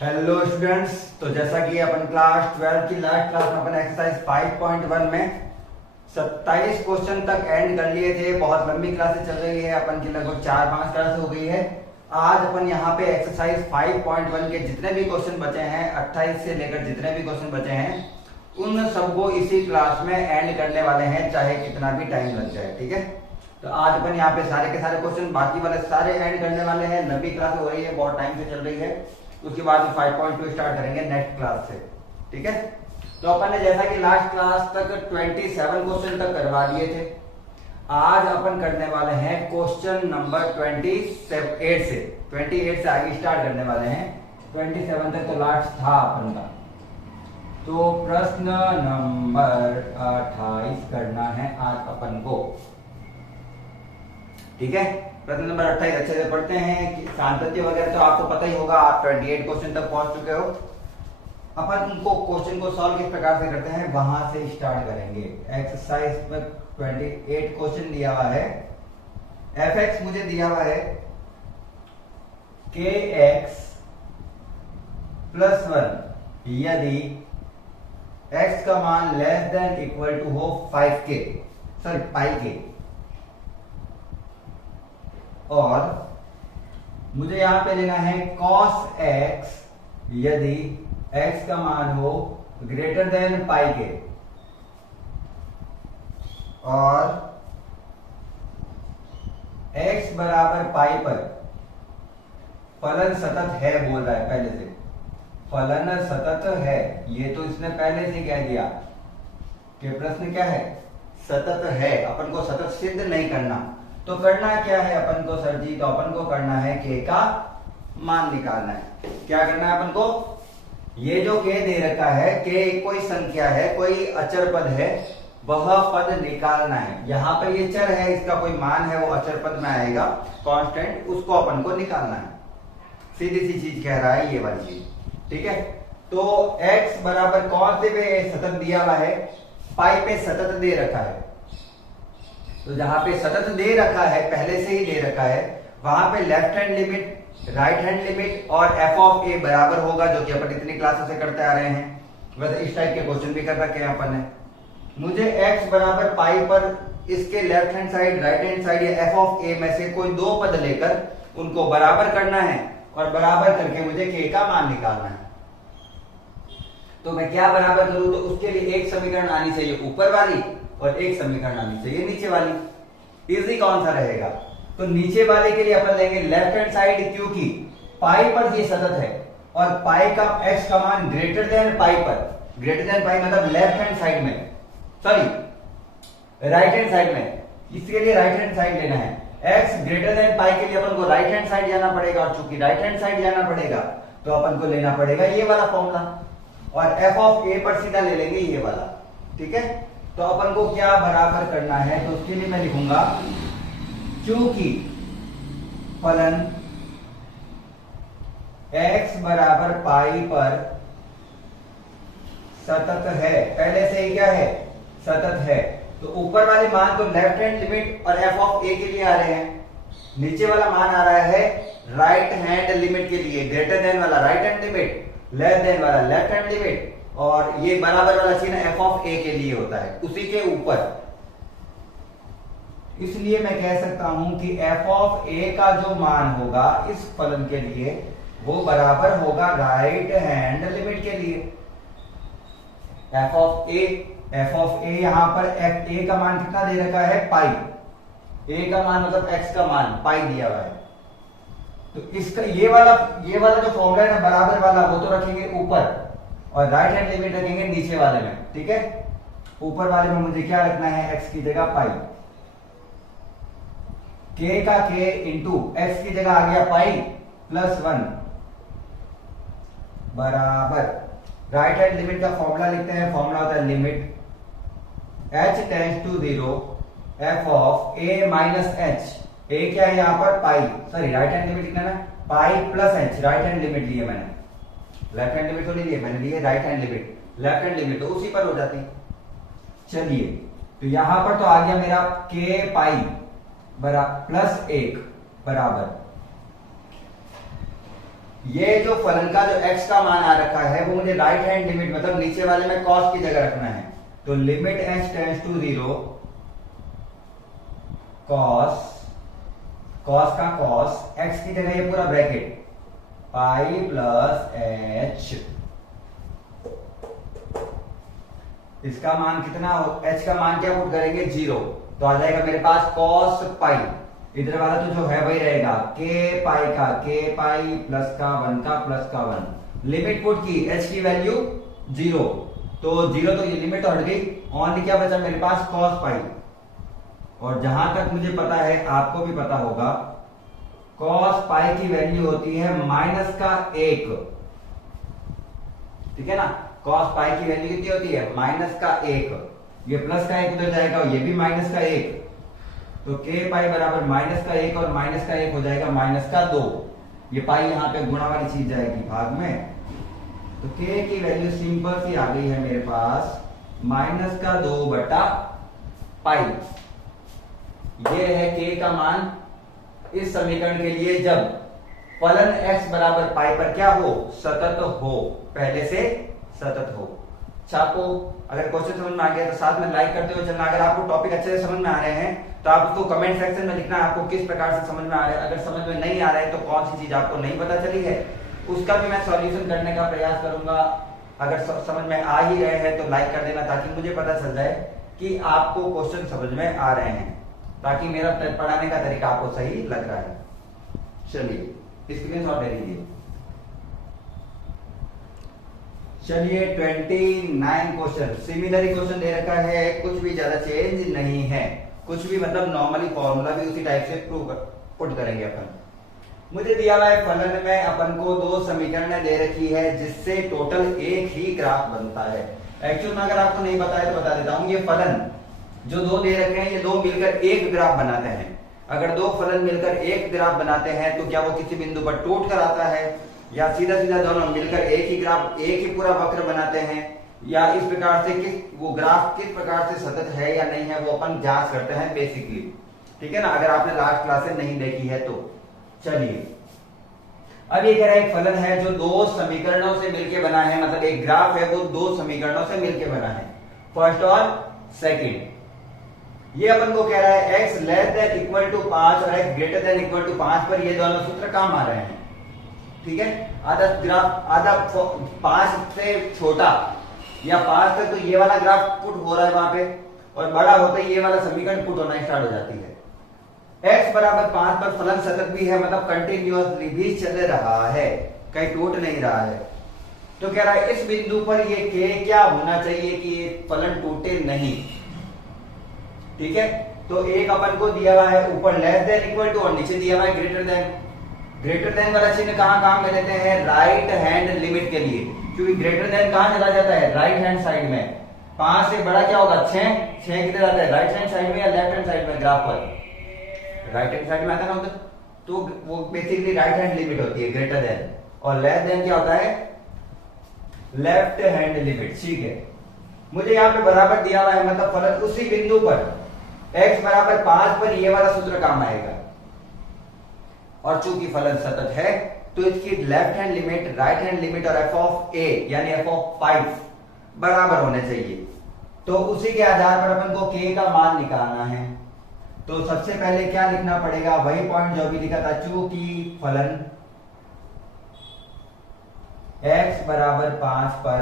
Hello students. तो जैसा कि अपन क्लास 12 की लास्ट क्लास में अपन एक्सरसाइज 5.1 में 27 क्वेश्चन तक एंड कर लिए थे। बहुत लंबी क्लासेस चल रही है, अपन की लगभग 4-5 क्लास हो गई है। आज अपन यहाँ पे एक्सरसाइज 5.1 के जितने भी क्वेश्चन बचे हैं, 28 से लेकर जितने भी क्वेश्चन बचे हैं, उन सबको इसी क्लास में एंड करने वाले हैं, चाहे कितना भी टाइम लग जाए। ठीक है, तो आज अपन यहाँ पे सारे के सारे क्वेश्चन बाकी वाले सारे एंड करने वाले हैं। लंबी क्लास हो रही है, बहुत टाइम से चल रही है। उसके बाद 5.2 स्टार्ट करेंगे नेक्स्ट क्लास से। ठीक है, तो अपन ने जैसा कि लास्ट क्लास तक 27 क्वेश्चन तक करवा लिए थे, आज अपन करने वाले हैं क्वेश्चन नंबर 28 से। 28 से आगे स्टार्ट करने वाले हैं। 27 तक तो लास्ट था अपन का। तो प्रश्न नंबर 28 करना है आज अपन को। ठीक है, प्रश्न नंबर 28 अच्छे से पढ़ते हैं। सांतत्य वगैरह तो आपको पता ही होगा, आप 28 क्वेश्चन तक पहुंच चुके हो। अपन उनको क्वेश्चन को सॉल्व किस प्रकार से करते हैं वहां से स्टार्ट करेंगे। एक्सरसाइज में 28 क्वेश्चन दिया हुआ है। एफ एक्स मुझे दिया हुआ है के एक्स प्लस 1 यदि x का मान लेस देन इक्वल टू हो 5k, सॉरी पाई के, और मुझे यहां पे लेना है cos x यदि x का मान हो ग्रेटर देन पाई के, और x बराबर पाई पर फलन सतत है बोल रहा है। पहले से फलन सतत है, ये तो इसने पहले से कह दिया कि प्रश्न क्या है, सतत है। अपन को सतत सिद्ध नहीं करना, तो करना क्या है अपन को सर जी, तो अपन को करना है k का मान निकालना है। क्या करना है अपन को, ये जो k दे रखा है, k कोई संख्या है, कोई अचर पद है, वह पद निकालना है। यहां पर ये चर है, इसका कोई मान है, वो अचर पद में आएगा कांस्टेंट, उसको अपन को निकालना है। सीधी सी चीज कह रहा है ये वाली चीज। ठीक है, तो x बराबर कौन से पे सतत दिया हुआ है, पाई पे सतत दे रखा है। तो जहां पे सतत दे रखा है, पहले से ही दे रखा है, वहां पे left hand limit, right hand limit और f ऑफ a बराबर होगा, जो कि अपन इतनी क्लासेस से करते आ रहे हैं। वैसे इस टाइप के क्वेश्चन भी कर रखे हैं अपन ने। मुझे x बराबर पाई पर इसके left hand side, right hand side या f ऑफ a में से कोई दो पद लेकर उनको बराबर करना है, और बराबर करके मुझे k का मान निकालना है। तो मैं क्या बराबर करूं, तो उसके लिए एक समीकरण आनी चाहिए ऊपर वाली और एक समीकरण आनी चाहिए नीचे वाली। इजी कौन सा रहेगा, तो नीचे वाले के लिए अपन लेंगे लेफ्ट हैंड साइड, क्योंकि पाई पर ये सतत है और पाई का x का मान ग्रेटर देन पाई पर, ग्रेटर देन पाई मतलब लेफ्ट हैंड साइड में, सॉरी राइट हैंड साइड में, इसके लिए राइट हैंड साइड लेना है। x ग्रेटर देन पाई के लिए अपन को राइट हैंड साइड जाना पड़ेगा, और चूंकि राइट हैंड साइड जाना पड़ेगा तो अपन को लेना पड़ेगा ये वाला फॉर्मूला, और f ऑफ a पर सीधा ले लेंगे ये वाला। ठीक है, तो अपन को क्या बराबर करना है, तो उसके लिए मैं लिखूंगा क्योंकि फलन x बराबर पाई पर सतत है, पहले से ही क्या है, सतत है, तो ऊपर वाले मान तो लेफ्ट हैंड लिमिट और f ऑफ a के लिए आ रहे हैं, नीचे वाला मान आ रहा है राइट हैंड लिमिट के लिए, ग्रेटर देन वाला right hand limit, less than वाला लेफ्ट हैंड लिमिट, और ये बराबर वाला चिन्ह f ऑफ a के लिए होता है, उसी के ऊपर। इसलिए मैं कह सकता हूं कि f ऑफ a का जो मान होगा इस फलन के लिए, वो बराबर होगा राइट हैंड लिमिट के लिए। f ऑफ a यहां पर a का मान कितना दे रखा है, पाई। a का मान मतलब x का मान पाई दिया हुआ है, तो इसका ये वाला जो फॉर्मूला है ना बराबर वाला, वो तो रखेंगे ऊपर, और राइट हैंड लिमिट रखेंगे नीचे वाले में। ठीक है, ऊपर वाले में मुझे क्या रखना है, x की जगह पाई, k का k इंटू x की जगह आ गया पाई प्लस 1 बराबर राइट हैंड लिमिट का फॉर्मूला लिखते हैं। फॉर्मूला होता है limit h tends to 0 f of a minus h, a क्या है यहाँ पर, pi, sorry right hand limit लिखना ना, pi plus h, right hand limit लिए मैंने, लेफ्ट हैंड लिमिट तो नहीं लिए मैंने, लिए right hand limit, left hand limit तो उसी पर हो जाती। चलिए, तो यहां पर तो आ गया मेरा k पाई प्लस 1 बराबर ये जो फलन का जो x का मान आ रखा है वो मुझे राइट हैंड लिमिट मतलब नीचे वाले में cos की जगह रखना है। तो limit h tends to 0 cos का cos x की जगह ये पूरा ब्रैकेट पाई प्लस h, इसका मान कितना h का मान क्या पुट करेंगे 0, तो आ जाएगा मेरे पास cos पाई, इधर वाला तो जो है वही रहेगा k पाई प्लस का 1 का प्लस का 1, लिमिट पुट की h की वैल्यू 0, तो 0 तो ये लिमिट हट गई, ओनली क्या बचा मेरे पास cos पाई। और जहां तक मुझे पता है आपको भी पता होगा cos पाई की वैल्यू होती है माइनस का 1, ठीक है ना। cos पाई की वैल्यू कितनी होती है माइनस का 1, ये प्लस का 1 उधर जाएगा ये भी माइनस का 1, तो k पाई बराबर माइनस का 1 और माइनस का 1 हो जाएगा माइनस का 2, ये पाई यहाँ पे गुणा वाली चीज जाएगी भाग में, तो k की वैल्यू सिंपल सी आ गई है मेरे पास माइनस का 2 बटा पाई। ये है k का मान इस समीकरण के लिए जब फलन x बराबर पाई पर क्या हो सतत हो, पहले से सतत हो। आपको अगर क्वेश्चन समझ में आ गया तो साथ में लाइक करते हुए चलना, अगर आपको टॉपिक अच्छे से समझ में आ रहे हैं तो आप उसको कमेंट सेक्शन में लिखना आपको किस प्रकार से समझ में आ रहा है, अगर समझ में नहीं आ रहा है तो कौन सी चीज आपको नहीं पता चली है उसका भी मैं सॉल्यूशन करने का प्रयास करूंगा। अगर समझ में आ ही रहे हैं तो लाइक कर देना ताकि मुझे पता चल जाए कि आपको क्वेश्चन समझ में आ रहे हैं, ताकि मेरा पढ़ाने का तरीका आपको सही लग रहा है। चलिए स्क्रीनशॉट ले लीजिए। चलिए 29 क्वेश्चन सिमिलर क्वेश्चन दे रखा है, कुछ भी ज्यादा चेंज नहीं है, कुछ भी मतलब नॉर्मली फॉर्मूला भी उसी टाइप से पुट करेंगे अपन। मुझे दिया हुआ है फलन में अपन को दो समीकरण दे रखी है जिससे टोटल एक ही ग्राफ बनता है। एक्चुअल में अगर आपको नहीं पता है तो बता देता हूं, ये फलन जो दो दे रखे हैं ये दो मिलकर एक ग्राफ बनाते हैं। अगर दो फलन मिलकर एक ग्राफ बनाते हैं तो क्या वो किसी बिंदु पर टूट कर आता है या सीधा सीधा दोनों मिलकर एक ही ग्राफ एक ही पूरा वक्र बनाते हैं, या इस प्रकार से वो ग्राफ किस प्रकार से सतत है या नहीं है वो अपन जांच करते हैं बेसिकली, ठीक है ना, अगर आपने लास्ट क्लासेस नहीं देखी है तो। चलिए अब ये कह रहा है एक फलन है जो दो समीकरणों से मिलकर बना है, मतलब एक ग्राफ है वो दो समीकरणों से मिलकर बना है, फर्स्ट और सेकंड। ये अपन को कह रहा है x less than equal to 5 और x greater than equal to 5 पर ये दोनों सूत्र काम आ रहे हैं, ठीक है। आधा ग्राफ आधा 5 से छोटा या 5 तक तो ये वाला ग्राफ पुट हो रहा है वहां पे, और बड़ा होता ही ये वाला समीकरण पुट होना स्टार्ट हो जाती है। x बराबर 5 पर फलन सतत भी है, मतलब कंटिन्यूअसली भी चल रहा है, कहीं टूट नहीं रहा है। तो कह रहा है इस बिंदु पर ये k क्या होना चाहिए कि ये फलन टूटे नहीं, ठीक है। तो एक अपन को दिया हुआ है ऊपर लेस देन इक्वल टू और नीचे दिया हुआ है ग्रेटर देन। ग्रेटर देन वाला चिन्ह कहां काम में लेते हैं राइट हैंड लिमिट के लिए, क्योंकि ग्रेटर देन कहां चला जाता है राइट हैंड साइड में। 5 से बड़ा क्या होगा 6, 6 किधर आता है राइट हैंड साइड में या लेफ्ट हैंड साइड में, ग्राफ पर राइट हैंड साइड में आता है ना उधर, तो वो बेसिकली राइट हैंड लिमिट होती है ग्रेटर देन, और लेस देन क्या होता है लेफ्ट हैंड लिमिट, ठीक है। मुझे यहाँ पे बराबर दिया हुआ है, मतलब फलन उसी बिंदु पर x बराबर 5 पर ये वाला सूत्र काम आएगा, और चूंकि फलन सतत है तो इसकी left hand limit right hand limit और f ऑफ a यानी f ऑफ 5 बराबर होने चाहिए। तो उसी के आधार पर अपन को k का मान निकालना है। तो सबसे पहले क्या लिखना पड़ेगा, वही पॉइंट जो भी लिखा था, चूंकि फलन x बराबर 5 पर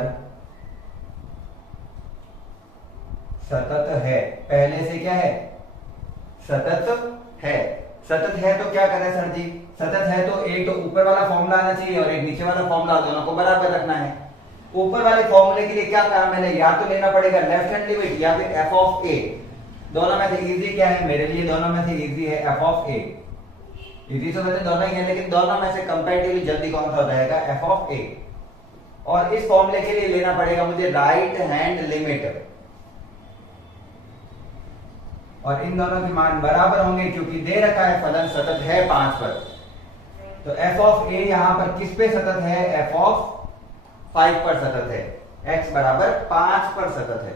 सतत है, पहले से क्या है सतत है। सतत है तो क्या करें सर जी, सतत है तो एक तो ऊपर वाला फॉर्मूला आना चाहिए और एक नीचे वाला फॉर्मूला, दोनों को बराबर रखना है। ऊपर वाले फॉर्मूले के लिए क्या काम है, या तो लेना पड़ेगा लेफ्ट हैंड लिमिट या फिर f ऑफ a। दोनों में से इजी क्या है मेरे लिए, दोनों में से इजी है f ऑफ a। इजी तो वैसे दोनों ही है, लेकिन दोनों में से कंपैरेटिवली जल्दी कौन सा हो जाएगा f ऑफ a। और इस फॉर्मूले के लिए लेना पड़ेगा मुझे राइट हैंड लिमिट, और इन दोनों के मान बराबर होंगे क्योंकि दे रखा है फलन सतत है 5 पर। तो f ऑफ a यहां पर किस पे सतत है, f ऑफ 5 पर सतत है, x बराबर 5 पर सतत है।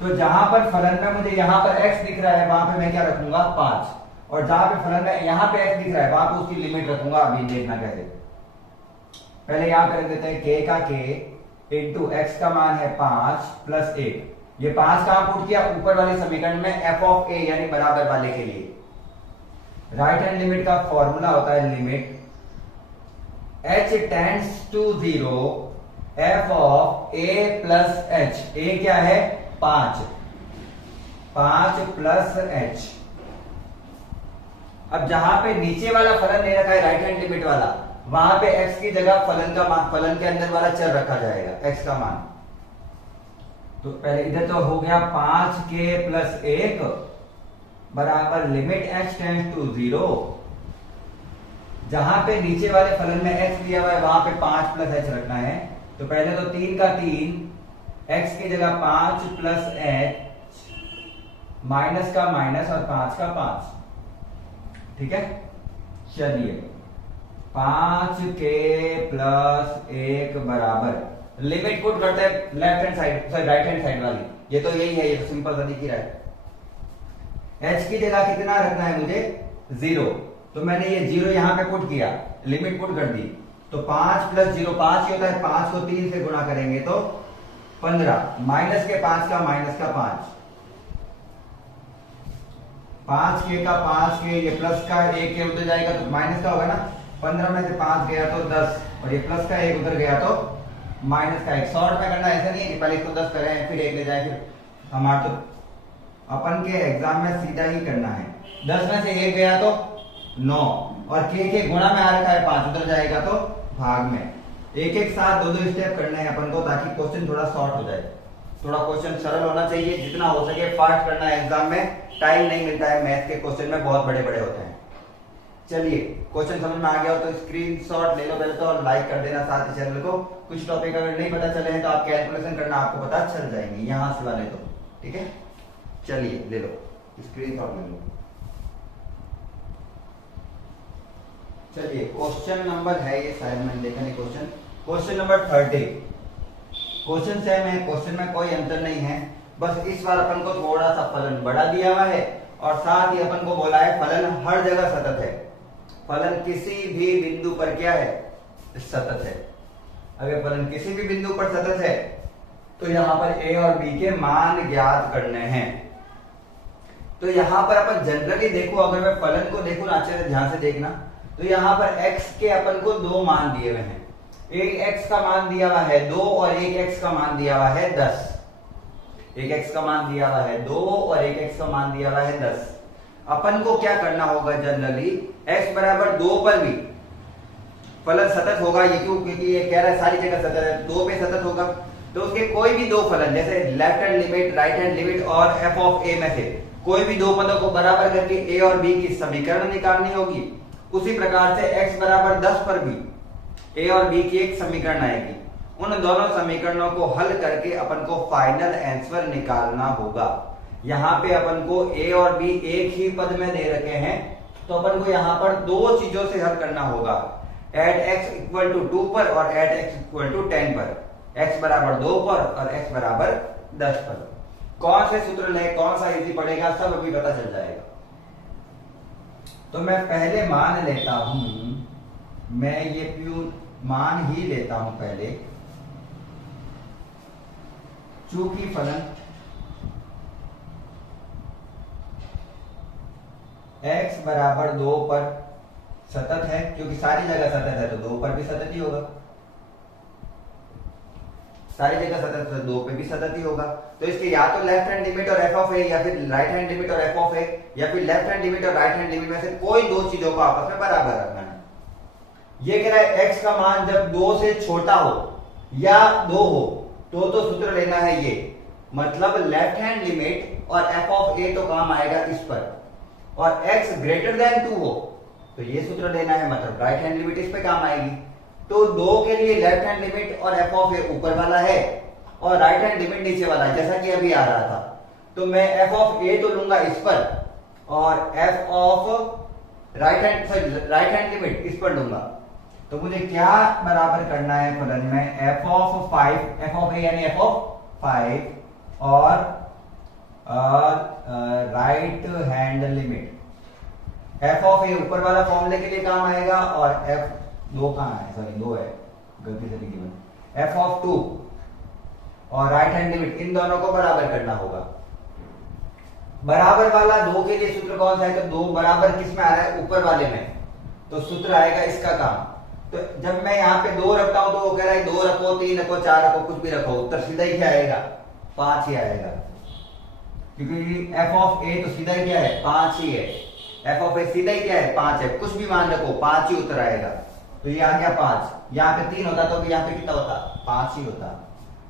तो जहां पर फलन में मुझे यहां पर x दिख रहा है वहां पे मैं क्या रखूंगा 5, और जहां पे फलन में यहां पे x दिख रहा है वहां पे उसकी लिमिट रखूंगा, अभी देखना कैसे। पहले यहां पे रख देते हैं k का k इंटू एक्स का मान है 5 प्लस 1। ये 5 कहां पुट किया, ऊपर वाले समीकरण में f ऑफ a यानी बराबर वाले के लिए। राइट हैंड लिमिट का फॉर्मूला होता है limit h tends to 0 f of a plus h। a क्या है 5 प्लस h। अब जहां पे नीचे वाला फलन दे रखा है राइट हैंड लिमिट वाला, वहां पे x की जगह फलन का मान, फलन के अंदर वाला चर रखा जाएगा x का मान। तो पहले इधर तो हो गया 5k प्लस 1 बराबर लिमिट h टेंड्स टू 0। जहां पे नीचे वाले फलन में x दिया हुआ है वहां पे 5 प्लस h रखना है। तो पहले तो 3 का 3, x की जगह 5 प्लस h, माइनस का माइनस और 5 का 5। ठीक है, चलिए 5k प्लस 1 बराबर लिमिट पुट करते हैं left hand side, sorry right hand side वाली। ये तो यही है, ये सिंपल सा दिख ही रहा है। h की जगह कितना रखना है मुझे 0, तो मैंने ये 0 यहां पे पुट किया, लिमिट पुट कर दी। तो 5 प्लस 0 5 ही होता है, 5 को 3 से गुणा करेंगे तो 15, माइनस के 5 का माइनस का 5, 5k का 5k, ये प्लस का 1k उधर जाएगा तो माइनस का होगा ना। 15 में से 5 गया तो 10, और ये प्लस का 1 उधर गया तो माइनस का 1। शॉर्ट में करना ऐसा नहीं है कि पहले इसको 10 करें फिर 1 ले जाए, फिर हमारा तो अपन के एग्जाम में सीधा ही करना है। 10 में से 1 गया तो 9, और के गुणा में आ रखा है 5, उधर जाएगा तो भाग में। एक एक साथ दो स्टेप करने हैं अपन को, ताकि क्वेश्चन थोड़ा शॉर्ट हो जाए। थोड़ा क्वेश्चन सरल होना चाहिए, जितना हो सके फास्ट करना है। एग्जाम में टाइम नहीं मिलता है, मैथ के क्वेश्चन में बहुत बड़े बड़े होते हैं। चलिए क्वेश्चन समझ में आ गया हो तो स्क्रीनशॉट ले लो पहले तो, और लाइक कर देना साथ ही चैनल को। कुछ टॉपिक अगर नहीं पता चले हैं तो आप कैलकुलेशन करना आपको पता चल जाएंगे यहां से वाले तो। ठीक है, चलिए ले लो स्क्रीनशॉट ले लो। चलिए क्वेश्चन नंबर है ये, शायद मैंने देखा नहीं क्वेश्चन नंबर 30। क्वेश्चन सेम है, क्वेश्चन में कोई अंतर नहीं है, बस इस बार अपन को थोड़ा सा फलन बड़ा दिया हुआ है, और साथ ही अपन को बोला है फलन हर जगह सतत है। फलन किसी भी बिंदु पर क्या है सतत है। अगर फलन किसी भी बिंदु पर सतत है तो यहां पर a और b के मान ज्ञात करने हैं। तो यहां पर अपन जनरली देखो, अगर मैं फलन को देखूं ना अच्छे से ध्यान से देखना, तो यहां पर x के अपन को 2 मान दिए हुए हैं। एक x का मान दिया हुआ है 2 और एक x का मान दिया हुआ है 10। एक x का मान दिया हुआ है 2 और एक x का मान दिया हुआ है 10। अपन को क्या करना होगा जनरली, x बराबर 2 पर भी फलन सतत होगा। ये क्यों, क्योंकि ये कह रहा है सारी जगह सतत है, 2 पे सतत होगा। तो उसके कोई भी 2 फलन, जैसे left hand limit, right hand limit और f ऑफ a में से कोई भी 2 पदों को बराबर करके a और b की समीकरण निकालनी होगी। उसी प्रकार से x बराबर 10 पर भी a और b की एक समीकरण आएगी। उन दोनों समीकरणों को हल करके अपन को फाइनल आंसर निकालना होगा। यहाँ पे अपन को a और b एक ही पद में दे रखे हैं, तो अपन को यहाँ पर 2 चीजों से हल करना होगा, एट x इक्वल टू 2 पर और एट x इक्वल टू 10 पर। x बराबर 2 पर और x बराबर 10 पर। कौन से सूत्र ले, कौन सा इजी पड़ेगा, सब अभी पता चल जाएगा। तो मैं पहले मान लेता हूं, मैं ये प्यूर मान ही लेता हूं पहले, चूंकि फलन x बराबर 2 पर सतत है, क्योंकि सारी जगह सतत है तो 2 पर भी सतत ही होगा। सारी जगह सतत है 2 पे भी सतत ही होगा। तो इसके या तो लेफ्ट हैंड लिमिट और f ऑफ a, या फिर राइट हैंड लिमिट और f ऑफ a, या फिर लेफ्ट हैंड लिमिट और राइट हैंड लिमिट में से कोई 2 चीजों को आपस में बराबर रखना है। ये कह रहा है x का मान जब 2 से छोटा हो या 2 हो तो सूत्र लेना है ये, मतलब लेफ्ट हैंड लिमिट और f ऑफ a तो काम आएगा इस पर, और x ग्रेटर देन 2 हो तो ये सूत्र लेना है, मतलब राइट हैंड लिमिट इस पे काम आएगी। तो 2 के लिए लेफ्ट हैंड लिमिट और f ऑफ a ऊपर वाला है और राइट हैंड लिमिट नीचे वाला है, जैसा कि अभी आ रहा था। तो मैं f ऑफ a तो लूंगा इस पर और f of right hand limit इस पर लूंगा। तो मुझे क्या बराबर करना है फलन में, f of 5, f of a यानी f ऑफ 5 और right hand limit. f of a ऊपर वाला फॉर्मूले के लिए काम आएगा और f 2 कहां है, सॉरी 2 है, गलती से लिखी मैंने, एफ ऑफ 2 और राइट हैंड लिमिट इन दोनों को बराबर करना होगा। बराबर वाला 2 के लिए सूत्र कौन सा है? तो 2 बराबर किस में आ रहा है? ऊपर वाले में, तो सूत्र आएगा इसका काम। तो जब मैं यहाँ पे 2 रखता हूं तो वो कह रहा है 2 रखो, 3 रखो, 4 रखो, कुछ भी रखो, उत्तर सीधा ही क्या आएगा? 5 ही आएगा, क्योंकि एफ ऑफ ए तो सीधा ही क्या है? 5 ही है। एफ ऑफ ए सीधा ही क्या है? 5 है। कुछ भी मान रखो 5 ही उत्तर आएगा। तो ये आ गया 5। यहाँ पे 3 होता तो यहाँ पे कितना होता? 5 ही होता।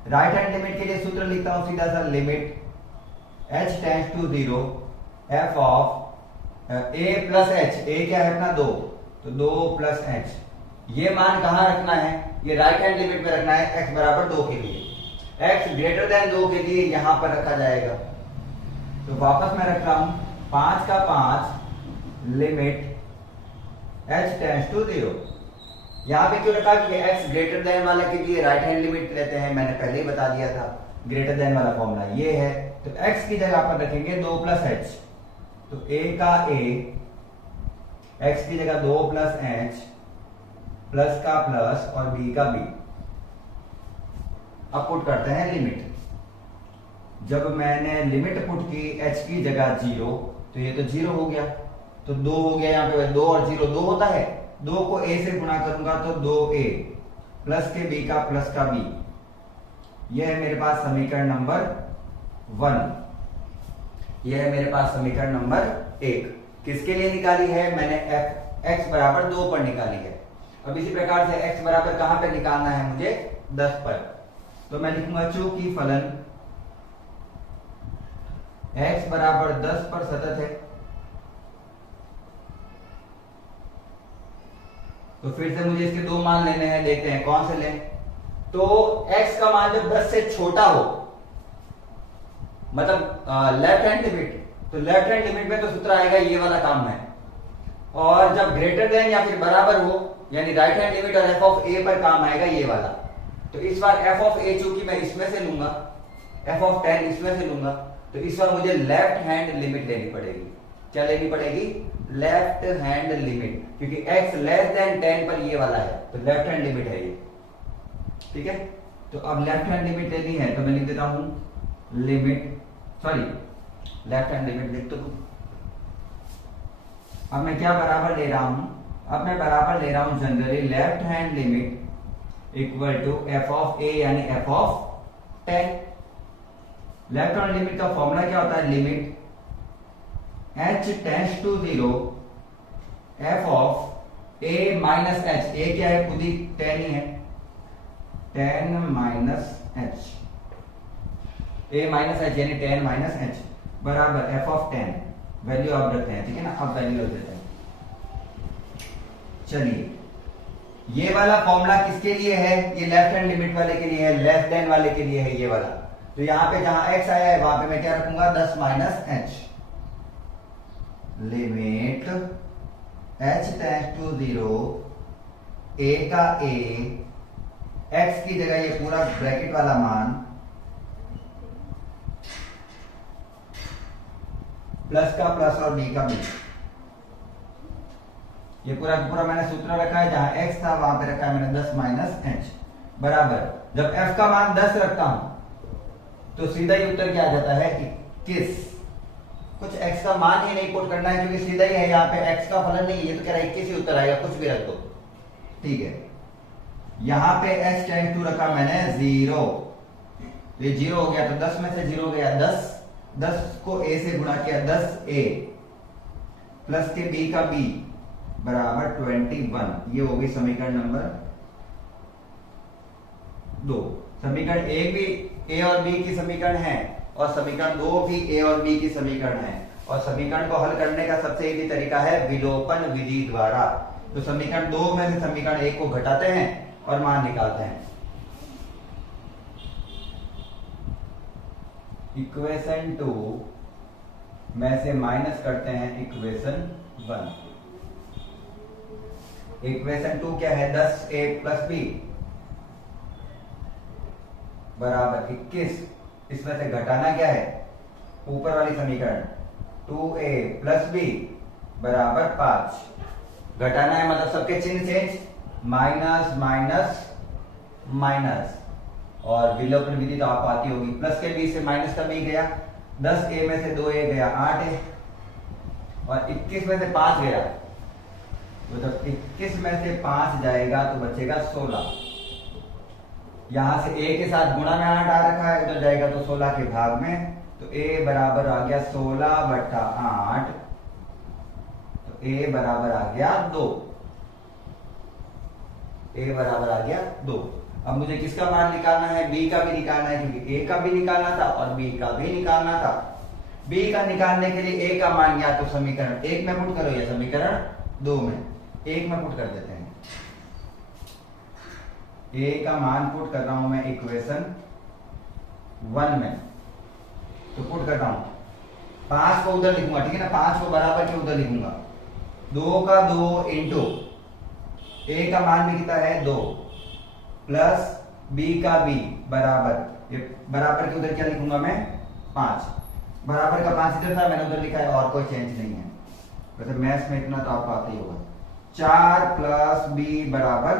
राइट हैंड लिमिट के लिए सूत्र लिखता हूं सीधा सा, limit h tends to 0 f of a plus h। a क्या है अपना? 2, तो 2 प्लस h। ये मान कहां रखना है? ये राइट हैंड लिमिट में रखना है x बराबर 2 के लिए। x ग्रेटर देन 2 के लिए यहां पर रखा जाएगा। तो वापस मैं रख रहा हूं 5 का 5 लिमिट h टेंड्स टू 0। यहां पे क्यों रखा? कि x ग्रेटर देन वाले के लिए राइट हैंड लिमिट लेते हैं, मैंने पहले ही बता दिया था। ग्रेटर देन वाला फॉर्मूला ये है। तो x की जगह पर रखेंगे 2 प्लस h। तो a का a, x की जगह 2 प्लस h, प्लस का प्लस और b का b। अब पुट करते हैं लिमिट। जब मैंने लिमिट पुट की h की जगह 0, तो ये तो 0 हो गया, तो 2 हो गया। यहाँ पे 2 और 0 2 होता है। 2 को a से गुणा करूंगा तो 2a, प्लस के b का प्लस का b। यह है मेरे पास समीकरण नंबर 1। यह है मेरे पास समीकरण नंबर 1। किसके लिए निकाली है? मैंने x बराबर 2 पर निकाली है। अब इसी प्रकार से x बराबर कहां पर निकालना है मुझे? 10 पर। तो मैं लिखूंगा चूंकि फलन x बराबर 10 पर सतत है, तो फिर से मुझे इसके 2 मान लेने हैं। देखते हैं कौन से लें। तो x का मान जब 10 से छोटा हो, मतलब लेफ्ट हैंड लिमिट, तो लेफ्ट हैंड लिमिट में तो सूत्र आएगा ये वाला काम है। और जब ग्रेटर देन या फिर बराबर हो, यानी राइट हैंड लिमिट और एफ ऑफ ए पर काम आएगा ये वाला। तो इस बार एफ ऑफ ए चूंकि मैं इसमें से लूंगा, एफ ऑफ 10 इसमें से लूंगा, तो इस बार मुझे लेफ्ट हैंड लिमिट लेनी पड़ेगी। क्या लेनी पड़ेगी? लेफ्ट हैंड लिमिट, क्योंकि x लेस देन 10 पर ये वाला है, तो लेफ्ट हैंड लिमिट है ये। ठीक है, तो अब लेफ्ट हैंड लिमिट लेनी है, तो मैं लिख देता हूं limit, sorry left hand limit लिख तो दूं। अब मैं क्या बराबर ले रहा हूं? अब मैं बराबर ले रहा हूं generally left hand limit equal to F of A, यानी F of 10। Left hand limit का फॉर्मूला क्या होता है? Limit h tends to 0 f of a minus h। a क्या है? खुद ही 10 ही है, 10 minus h, a minus h यानी 10 माइनस h बराबर f ऑफ 10। वैल्यू आप रखते हैं, ठीक है ना? अब वैल्यू रख देते हैं। चलिए, ये वाला फॉर्मूला किसके लिए है? ये लेफ्ट हैंड लिमिट वाले के लिए है, लेस देन वाले के लिए है ये वाला। तो यहां पे जहां x आया है वहां पे मैं क्या रखूंगा? 10 minus h। Limit h tends to 0 a का a, x की जगह ये पूरा ब्रैकेट वाला मान, प्लस का प्लस और b का b। ये पूरा पूरा मैंने सूत्र रखा है, जहां x था वहां पे रखा है मैंने 10 माइनस h बराबर। जब f का मान 10 रखता हूं तो सीधा ही उत्तर क्या आ जाता है? 21। कुछ x का मान ही नहीं पुट करना है, क्योंकि सीधा ही है, यहाँ पे x का फलन नहीं, ये तो कह रहा है 21 ही उत्तर आएगा, कुछ भी रख दो। ठीक है, यहां पे h टेंड्स टू रखा मैंने 0, तो ये 0 हो गया, तो 10 में से 0 गया 10, 10 को a से गुणा किया 10a, प्लस के b का b बराबर 21। ये हो गई समीकरण नंबर 2। समीकरण 1 भी a और b की समीकरण है, और समीकरण 2 भी a और b की समीकरण है। और समीकरण को हल करने का सबसे इजी तरीका है विलोपन विधि द्वारा। तो समीकरण 2 में से समीकरण 1 को घटाते हैं और मान निकालते हैं। इक्वेशन 2 में से माइनस करते हैं इक्वेशन 1। इक्वेशन 2 क्या है? 10a प्लस b बराबर 21। इसमें से घटाना क्या है? ऊपर वाली समीकरण 2a प्लस b बराबर 5। घटाना है मतलब सबके चिन्ह चेंज, माइनस माइनस माइनस, और विलोपन विधि तो आपको आती होगी, प्लस के बी से माइनस का बी गया, 10a में से 2a गया 8a, और 21 में से 5 गया, तो जब 21 में से 5 जाएगा तो बचेगा 16। यहां से a के साथ गुणा में 8 आ रखा है, उधर जाएगा तो 16 के भाग में, तो a बराबर आ गया 16/8, तो a बराबर आ गया 2। a बराबर आ गया 2। अब मुझे किसका मान निकालना है? b का भी निकालना है, क्योंकि a का भी निकालना था और b का भी निकालना था। b का निकालने के लिए a का मान या तो समीकरण 1 में पुट करो या समीकरण 2 में। 1 में पुट कर देते हैं। a का मान पुट कर रहा हूं मैं इक्वेशन 1 में, तो पुट कर रहा हूं, 5 को उधर लिखूंगा, ठीक है ना, 5 को बराबर के उधर लिखूंगा, 2 का 2 इंटू a का मान भी कितना है 2, प्लस b का b बराबर, ये बराबर के उधर क्या लिखूंगा मैं 5, बराबर का 5 इधर था, मैंने उधर लिखा है, और कोई चेंज नहीं है। वैसे मैथ्स में इतना तो आपको आता ही होगा। 4 प्लस b बराबर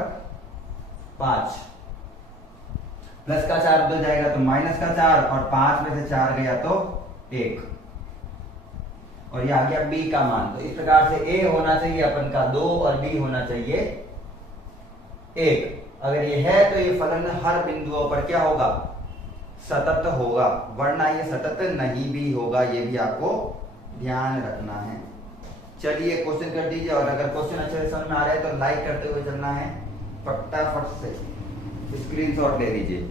5, प्लस का 4 उधर जाएगा तो माइनस का 4, और 5 में से 4 गया तो 1, और ये आ गया b का मान। तो इस प्रकार से a होना चाहिए अपन का 2 और b होना चाहिए 1। अगर ये है तो ये फलन हर बिंदुओं पर क्या होगा? सतत होगा, वरना ये सतत नहीं भी होगा, ये भी आपको ध्यान रखना है। चलिए क्वेश्चन कर दीजिए, और अगर क्वेश्चन अच्छे से समझ में आ रहा है तो लाइक करते हुए चलना है, फटाफट से स्क्रीनशॉट ले लीजिए।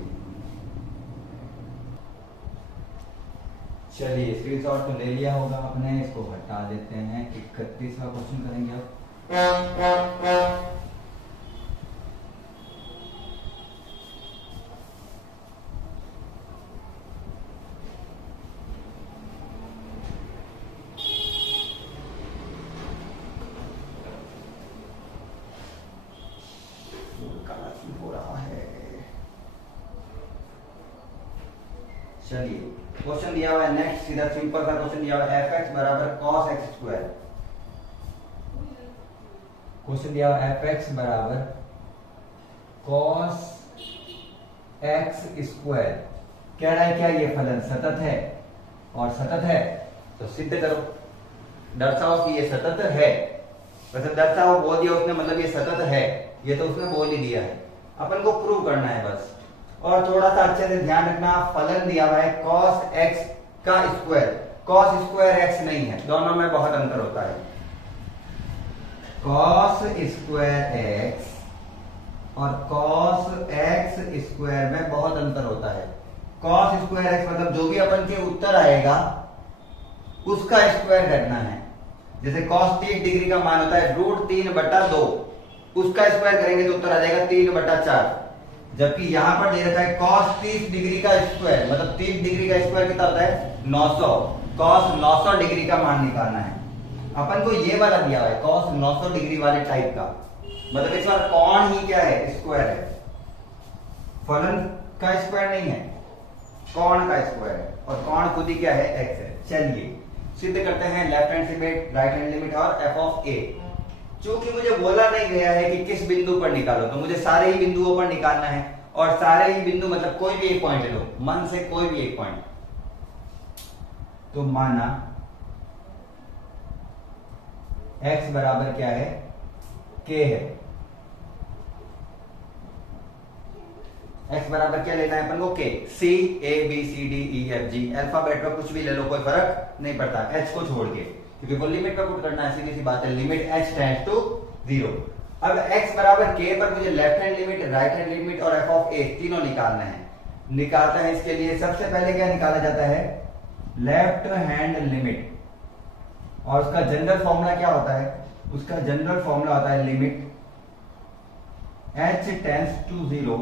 चलिए स्क्रीनशॉट तो ले लिया होगा आपने, इसको हटा देते हैं। 31वां क्वेश्चन करेंगे अब। चलिए क्वेश्चन दिया हुआ है नेक्स्ट, सीधा सिंपल सा क्वेश्चन दिया हुआ है, fx बराबर cos x स्क्वायर। क्वेश्चन दिया हुआ है fx बराबर cos x स्क्वायर। कह रहा है क्या ये फलन सतत है, और सतत है तो सिद्ध करो, दर्शाओ कि ये सतत है। वैसे दर्शाओ बोल दिया उसने, मतलब ये सतत है, ये तो उसने बोल ही दिया है, अपन को प्रूव करना है बस। और थोड़ा सा अच्छे से ध्यान रखना, फलन दिया हुआ है cos x का स्क्वायर, cos स्क्वायर x नहीं है, दोनों में बहुत अंतर होता है। cos स्क्वायर x और cos x स्क्वायर में बहुत अंतर होता है। cos स्क्वायर x मतलब जो भी अपन के उत्तर आएगा उसका स्क्वायर करना है। जैसे cos 30 डिग्री का मान होता है √3/2, उसका स्क्वायर करेंगे तो उत्तर आ जाएगा 3/4। जबकि यहां पर दे रखा है cos 30 डिग्री का स्क्वायर, मतलब 30 डिग्री का स्क्वायर कितना होता है 900, cos 900 डिग्री का मान निकालना है। अपन को ये वाला दिया हुआ है cos 900 डिग्री वाले टाइप का, मतलब इस बार कौन ही क्या है स्क्वायर है, फलन का स्क्वायर नहीं है, कौन का स्क्वायर है, और कौन खुद ही क्या है x है। चलिए सिद्ध करते हैं left hand limit, right hand limit और f ऑफ a। चूंकि मुझे बोला नहीं गया है कि किस बिंदु पर निकालो, तो मुझे सारे ही बिंदुओं पर निकालना है, और सारे ही बिंदु मतलब कोई भी एक पॉइंट लो, मन से कोई भी एक पॉइंट। तो माना x बराबर क्या है k है, x बराबर क्या लेना है अपन को k, c a b c d e f g, alphabet में कुछ भी ले लो कोई फर्क नहीं पड़ता, h को छोड़ के, क्योंकि वो लिमिट पर पुट करना है, सीधी सी बात है, लिमिट h टेंड्स टू 0। अब x बराबर k पर मुझे left hand limit, right hand limit और f ऑफ a तीनों निकालना है। निकालते हैं इसके लिए सबसे पहले क्या निकाला जाता है लेफ्ट हैंड लिमिट, और उसका जनरल फॉर्मूला क्या होता है, उसका जनरल फॉर्मूला होता है limit h tends to 0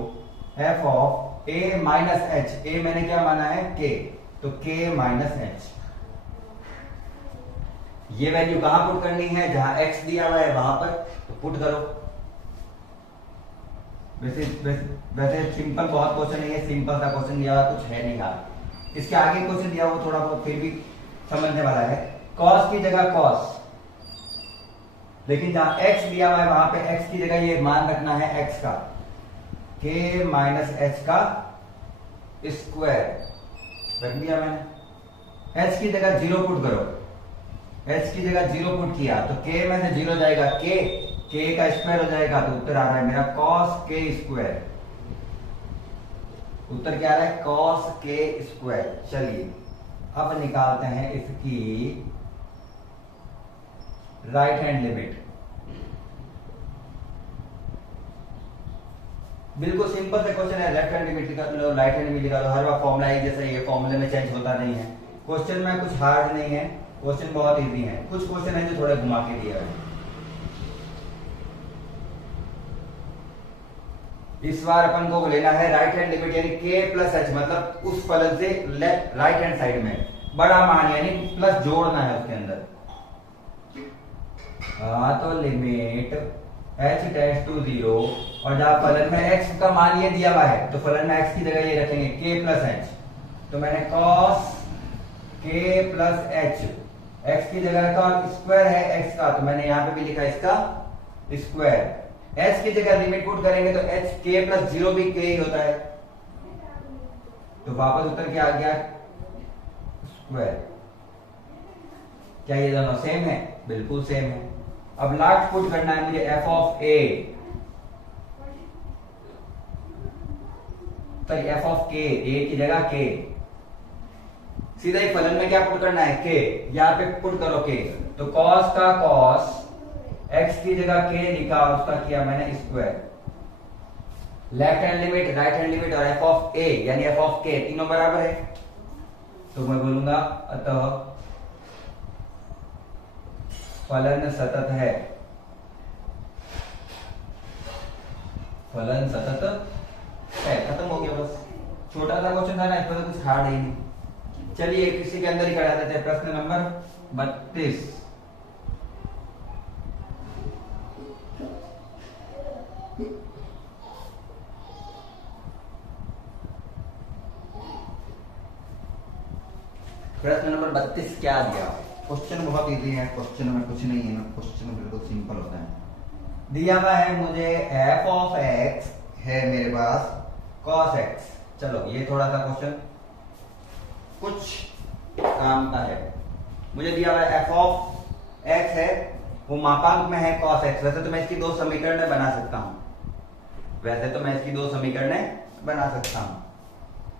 f of a minus h, a मैंने क्या माना है k, तो k माइनस h। ये वैल्यू कहां पुट करनी है, जहां x दिया हुआ है वहां पर, तो पुट करो। वैसे सिंपल बहुत क्वेश्चन नहीं है, सिंपल सा क्वेश्चन दिया हुआ कुछ है नहीं यार। इसके आगे क्वेश्चन दिया हुआ थोड़ा बहुत फिर भी समझने वाला है, cos की जगह cos, लेकिन जहां x दिया हुआ है वहां पे x की जगह ये मान रखना है x का, के माइनस एच का स्क्वायर रख दिया मैंने। एच की जगह 0 पुट करो, एच की जगह 0 पुट किया तो के में से 0 जाएगा, के का स्क्वायर हो जाएगा, तो उत्तर आ रहा है मेरा कॉस के स्क्वायर। उत्तर क्या आ रहा है? कॉस के स्क्वायर। चलिए अब निकालते हैं इसकी राइट हैंड लिमिट। बिल्कुल सिंपल से क्वेश्चन है, लेफ्ट हैंड लिमिट निकालो, राइट हैंड लिमिट निकालो, हर बार फॉर्मूला एक जैसा ये फॉर्मूले में चेंज होता नहीं है। क्वेश्चन में कुछ हार्ड नहीं है, क्वेश्चन बहुत इजी है। कुछ क्वेश्चन है जो थोड़ा घुमा के दिया है। इस बार अपन को लेना है राइट हैंड लिमिट, यानी के प्लस एच, मतलब उस फलन से लेफ्ट राइट हैंड साइड में बड़ा मान यानी प्लस जोड़ना है उसके अंदर। तो लिमिट h टेंड्स टू 0, और जहां फलन में x का मान ये दिया हुआ है तो फलन में x की जगह ये रखेंगे k प्लस एच। तो मैंने cos k plus H, x की जगह रखा और स्क्वायर है x का, तो मैंने यहां पे भी लिखा इसका स्क्वायर। h की जगह लिमिट पुट करेंगे तो h k प्लस 0 भी k ही होता है, तो वापस उत्तर क्या आ गया? स्क्वायर। क्या ये दोनों सेम है? बिल्कुल सेम है। अब लास्ट पुट करना है मुझे f ऑफ a, तो f ऑफ k, a की जगह k, सीधा ही फलन में क्या पुट करना है? k, यहां पे पुट करो k, तो cos का cos, x की जगह k लिखा और उसका किया मैंने square. Left hand limit, right hand limit और f ऑफ a यानी f ऑफ k तीनों बराबर है, तो मैं बोलूंगा अतः फलन सतत है। फलन सतत है, खत्म हो गया बस। छोटा सा क्वेश्चन था ना, इसमें तो कुछ हार्ड ही नहीं। चलिए किसी के अंदर ही करा देते हैं। प्रश्न नंबर 32। प्रश्न नंबर 32 क्या दिया? क्वेश्चन बहुत इजी है, क्वेश्चन में कुछ नहीं है, क्वेश्चन बिल्कुल सिंपल होता है। दिया हुआ है मुझे f ऑफ x है मेरे पास cos x। चलो ये थोड़ा सा क्वेश्चन कुछ काम का है। मुझे दिया हुआ है f ऑफ x है, वो मापांक में है cos x। वैसे तो मैं इसकी दो समीकरण बना सकता हूं, वैसे तो मैं इसकी दो समीकरण बना सकता हूं,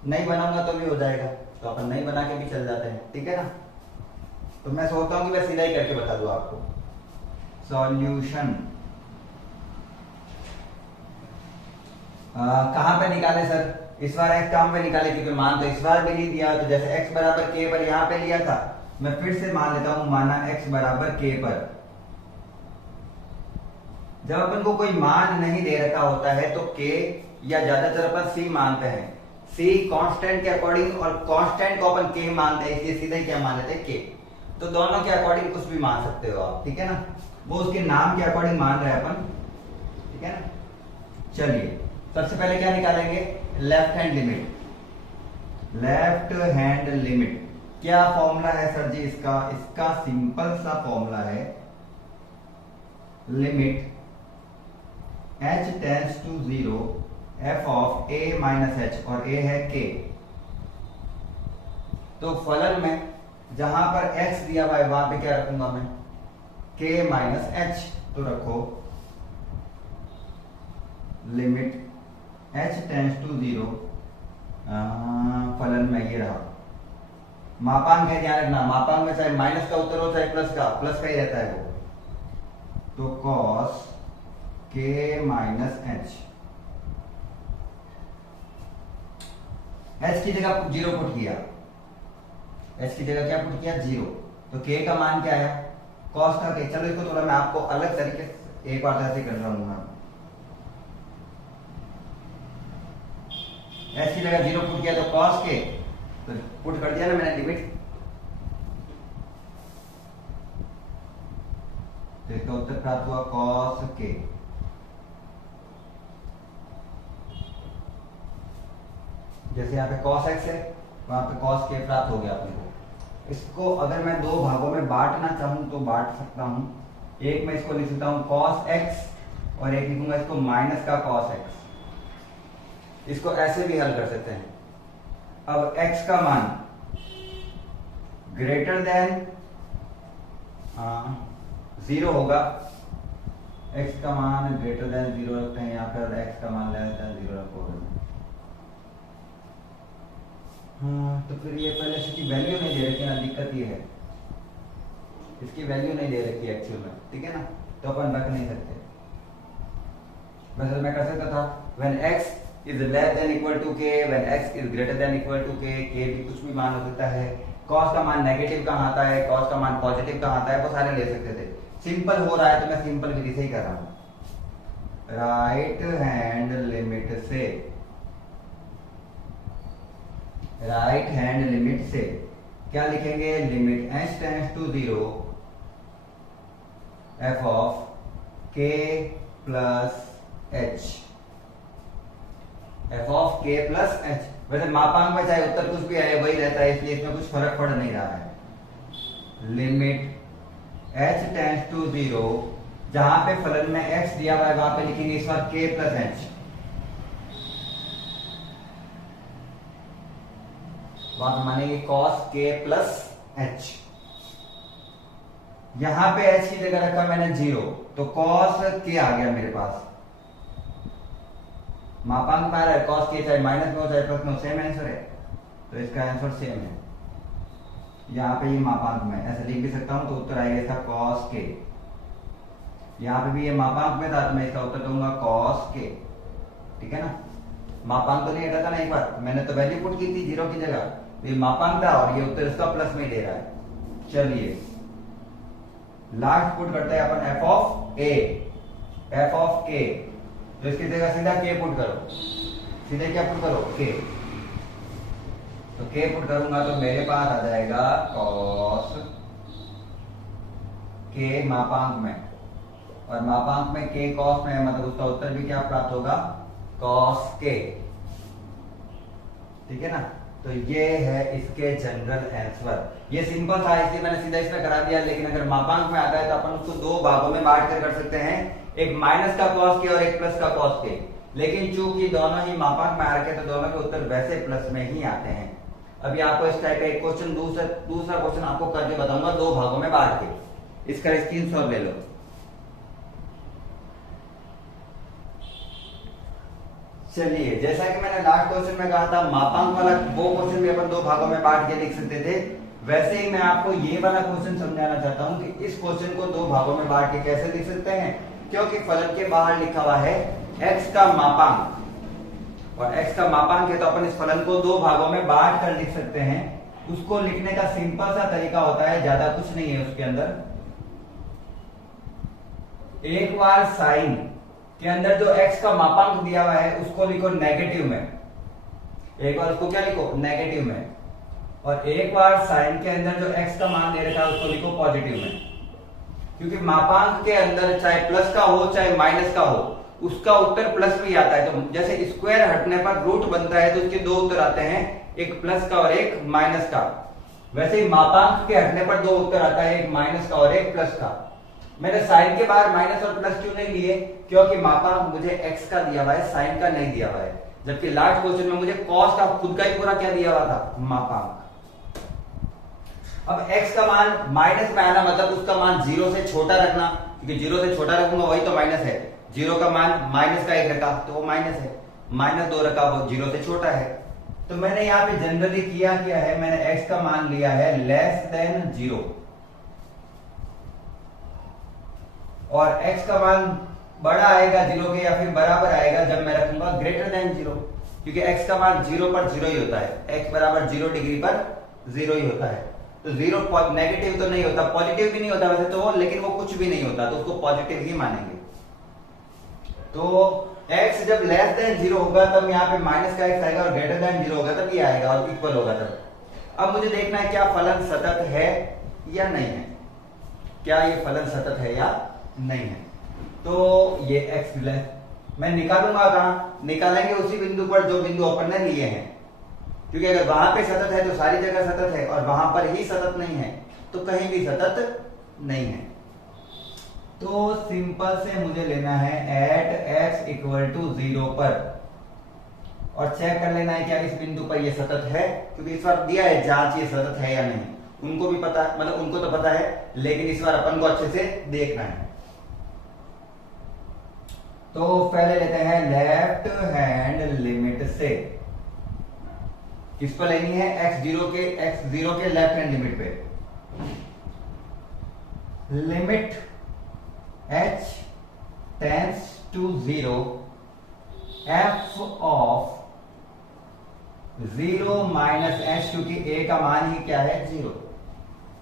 नहीं बनाऊंगा तो भी हो जाएगा, तो अपन नहीं बना के भी चल जाते हैं, ठीक है ना। तो मैं सोचता हूं कि मैं सीधा ही करके बता दूं आपको। सॉल्यूशन कहां पे निकाले सर? इस बार x काम पे निकाले, क्योंकि मान तो इस बार भी नहीं दिया, तो जैसे x बराबर k पर यहां पे लिया था, मैं फिर से मान लेता हूं माना x बराबर k पर। जब अपन को कोई मान नहीं दे रखा होता है तो k या ज्यादातर अपन c मानते हैं, c कांस्टेंट के अकॉर्डिंग, और कांस्टेंट को अपन k मानते हैं, इसलिए सीधे क्या मान लेते हैं k। तो दोनों के अकॉर्डिंग कुछ भी मान सकते हो आप, ठीक है ना। वो उसके नाम के अकॉर्डिंग मान रहे हैं अपन, ठीक है ना। चलिए सबसे पहले क्या निकालेंगे? Left hand limit. Left hand limit क्या फॉर्मूला है सर जी इसका? इसका सिंपल सा फॉर्मूला है, limit h tends to 0 f of a minus h, और a है k। तो फलन में जहां पर x दिया हुआ है वहां पे क्या रखूंगा मैं? k minus h। तो रखो लिमिट h टेंड्स टू 0, फलन में ये रहा, मापांक है, ध्यान रखना मापांक में चाहे माइनस का उत्तर हो चाहे प्लस का ही रहता है वो। तो cos k minus h, h की जगह 0 पुट किया, h की जगह क्या पुट किया? 0। तो k का मान क्या है? cos का k। चलो इसको थोड़ा मैं आपको अलग तरीके से एक बार ऐसे कर रहा हूं मैं। h की जगह 0 पुट किया तो cos k, तो पुट कर दिया ना मैंने लिमिट, तो इसका उत्तर प्राप्त हुआ cos k। जैसे यहाँ पे cos x है, वहां पे cos k प्राप्त हो गया अपने को। इसको अगर मैं दो भागों में बांटना चाहूं तो बांट सकता हूं। एक मैं इसको लिख सकता हूं cos x, और एक लिखूंगा इसको माइनस का cos x। इसको ऐसे भी हल कर सकते हैं। अब x का मान ग्रेटर देन 0 होगा, x का मान ग्रेटर देन 0 रखते हैं यहाँ पे, और x का मान लेस देन 0 रखोगे। तो फिर ये पहले इसकी वैल्यू नहीं दे रखी ना, दिक्कत ये है, इसकी वैल्यू नहीं दे रखी एक्चुअल में, ठीक है ना, तो अपन रख नहीं सकते। वैसे मैं कर सकता था when x is less than equal to k, when x is greater than equal to k, k भी कुछ भी मान हो सकता है, cos का मान नेगेटिव कहाँ आता है, cos का मान पॉजिटिव कहाँ आता है, वो सारे ले सकते थे। सिंपल हो रहा है तो मैं सिंपल विधि से ही कर रहा हूँ। राइट हैंड लिमिट से क्या लिखेंगे, limit h tends to 0 f of k plus h, f of k plus h। वैसे मापांक में चाहे उत्तर कुछ भी आए वही रहता है, इसलिए इसमें कुछ फर्क पड़ नहीं रहा है। लिमिट h टेंड्स टू 0, जहां पे फलन में x दिया हुआ है वहां पे लिखेंगे इस बार k प्लस h, वहां पे मानेंगे cos k प्लस h। यहां पे h की जगह रखा मैंने 0, तो cos k आ गया मेरे पास। मापांक में आ रहा है cos k, चाहे माइनस में हो चाहे प्लस में हो, सेम आंसर है, तो इसका आंसर सेम है। यहाँ पे ये मापांक में ऐसे लिख भी सकता हूं, तो उत्तर आएगा इसका cos k। यहाँ पे भी ये मापांक में था तो मैं इसका उत्तर दूंगा cos k, ठीक है ना। मापांक तो नहीं हटा था ना, एक बार मैंने तो वैल्यू पुट की थी 0 की जगह, तो ये मापांक था और ये उत्तर इसका प्लस में दे रहा है। चलिए लास्ट पुट करते हैं अपन f of a, f of k, तो इसकी जगह सीधा k पुट करो, सीधे क्या पुट करो k, तो k पुट करूंगा तो मेरे पास आ जाएगा cos k मापांक में, और मापांक में k cos में, मतलब उसका उत्तर भी क्या प्राप्त होगा, cos k, ठीक है ना। तो ये है इसके जनरल आंसर। ये सिंपल था इसलिए मैंने सीधा इसमें करा दिया, लेकिन अगर मापांक में आता है तो अपन उसको दो भागों में बांट कर सकते हैं, एक माइनस का cos k और एक प्लस का cos k। लेकिन चूंकि दोनों ही मापांक में आ रखे तो दोनों के उत्तर वैसे प्लस में ही आते हैं। अभी आपको इस टाइप का एक क्वेश्चन, दूसरा क्वेश्चन आपको करके बताऊंगा दो भागों में बांट के, इसका स्क्रीनशॉट ले लो। चलिए जैसा कि मैंने लास्ट क्वेश्चन में कहा था, मापांक वाला वो क्वेश्चन भी अपन दो भागों में बांट के लिख सकते थे, वैसे ही मैं आपको ये वाला क्वेश्चन समझाना चाहता हूं कि इस क्वेश्चन को दो भागों में बांट के कैसे लिख सकते हैं, क्योंकि फलन के बाहर लिखा हुआ है x का मापांक, और x का मापांक है तो अपन इस फलन को दो भागों में बांट कर लिख सकते हैं। उसको लिखने का सिंपल सा तरीका होता है, ज्यादा कुछ नहीं है उसके अंदर। एक बार साइन के अंदर जो x का मापांक दिया हुआ है उसको लिखो नेगेटिव में, एक बार उसको क्या लिखो नेगेटिव में, और एक बार साइन के अंदर जो x का मान दे रखा है उसको लिखो पॉजिटिव में। क्योंकि मापांक के अंदर चाहे प्लस का हो चाहे माइनस का हो, उसका उत्तर प्लस में ही आता है। तो जैसे स्क्वायर हटने पर रूट बनता है तो उसके दो उत्तर आते हैं, एक प्लस का और एक माइनस का। वैसे ही मापांक के हटने पर दो उत्तर आता है, एक माइनस का और एक प्लस का। मैंने साइन के बाहर माइनस और प्लस क्यों नहीं लिए, क्योंकि मापांक मुझे एक्स का दिया हुआ है, साइन का नहीं दिया हुआ है। जबकि लास्ट क्वेश्चन में मुझे कॉस का खुद का ही पूरा क्या दिया हुआ था, मापांक। अब x का मान माइनस में आना मतलब उसका मान 0 से छोटा रखना, क्योंकि 0 से छोटा रखूंगा वही तो माइनस है। 0 का मान माइनस का 1 रखा तो वो माइनस है, माइनस 2 रखा वो 0 से छोटा है। तो मैंने यहाँ पे जनरली किया है, मैंने x का मान लिया है लेस देन 0, और x का मान बड़ा आएगा 0 के या फिर बराबर आएगा जब मैं रखूंगा ग्रेटर देन 0, क्योंकि x का मान 0 पर 0 ही होता है, x बराबर 0 डिग्री पर 0 ही होता है। तो 0 नेगेटिव तो नहीं होता, पॉजिटिव भी नहीं होता वैसे तो वो, लेकिन वो कुछ भी नहीं होता तो उसको पॉजिटिव ही मानेंगे। तो x जब लेस देन 0 होगा तब यहाँ पे माइनस का x आएगा, और ग्रेटर देन 0 होगा तब ये आएगा और इक्वल होगा तब। अब मुझे देखना है क्या फलन सतत है या नहीं है, क्या ये फलन सतत है या नहीं है। तो ये x मैं निकालूंगा कहां, निकालेंगे उसी बिंदु पर जो बिंदु अपन ने लिए हैं, क्योंकि अगर वहां पे सतत है तो सारी जगह सतत है, और वहां पर ही सतत नहीं है तो कहीं भी सतत नहीं है। तो सिंपल से मुझे लेना है एट x इक्वल टू 0 पर और चेक कर लेना है क्या इस बिंदु पर ये सतत है, क्योंकि इस बार दिया है जांच ये सतत है या नहीं। उनको भी पता, मतलब उनको तो पता है, लेकिन इस बार अपन को अच्छे से देखना है। तो पहले लेते हैं लेफ्ट हैंड लिमिट से। किस पर लेनी है? x0 के लेफ्ट हैंड लिमिट पे। Limit h tends to 0 f of 0 minus h, क्योंकि a का मान ही क्या है? 0।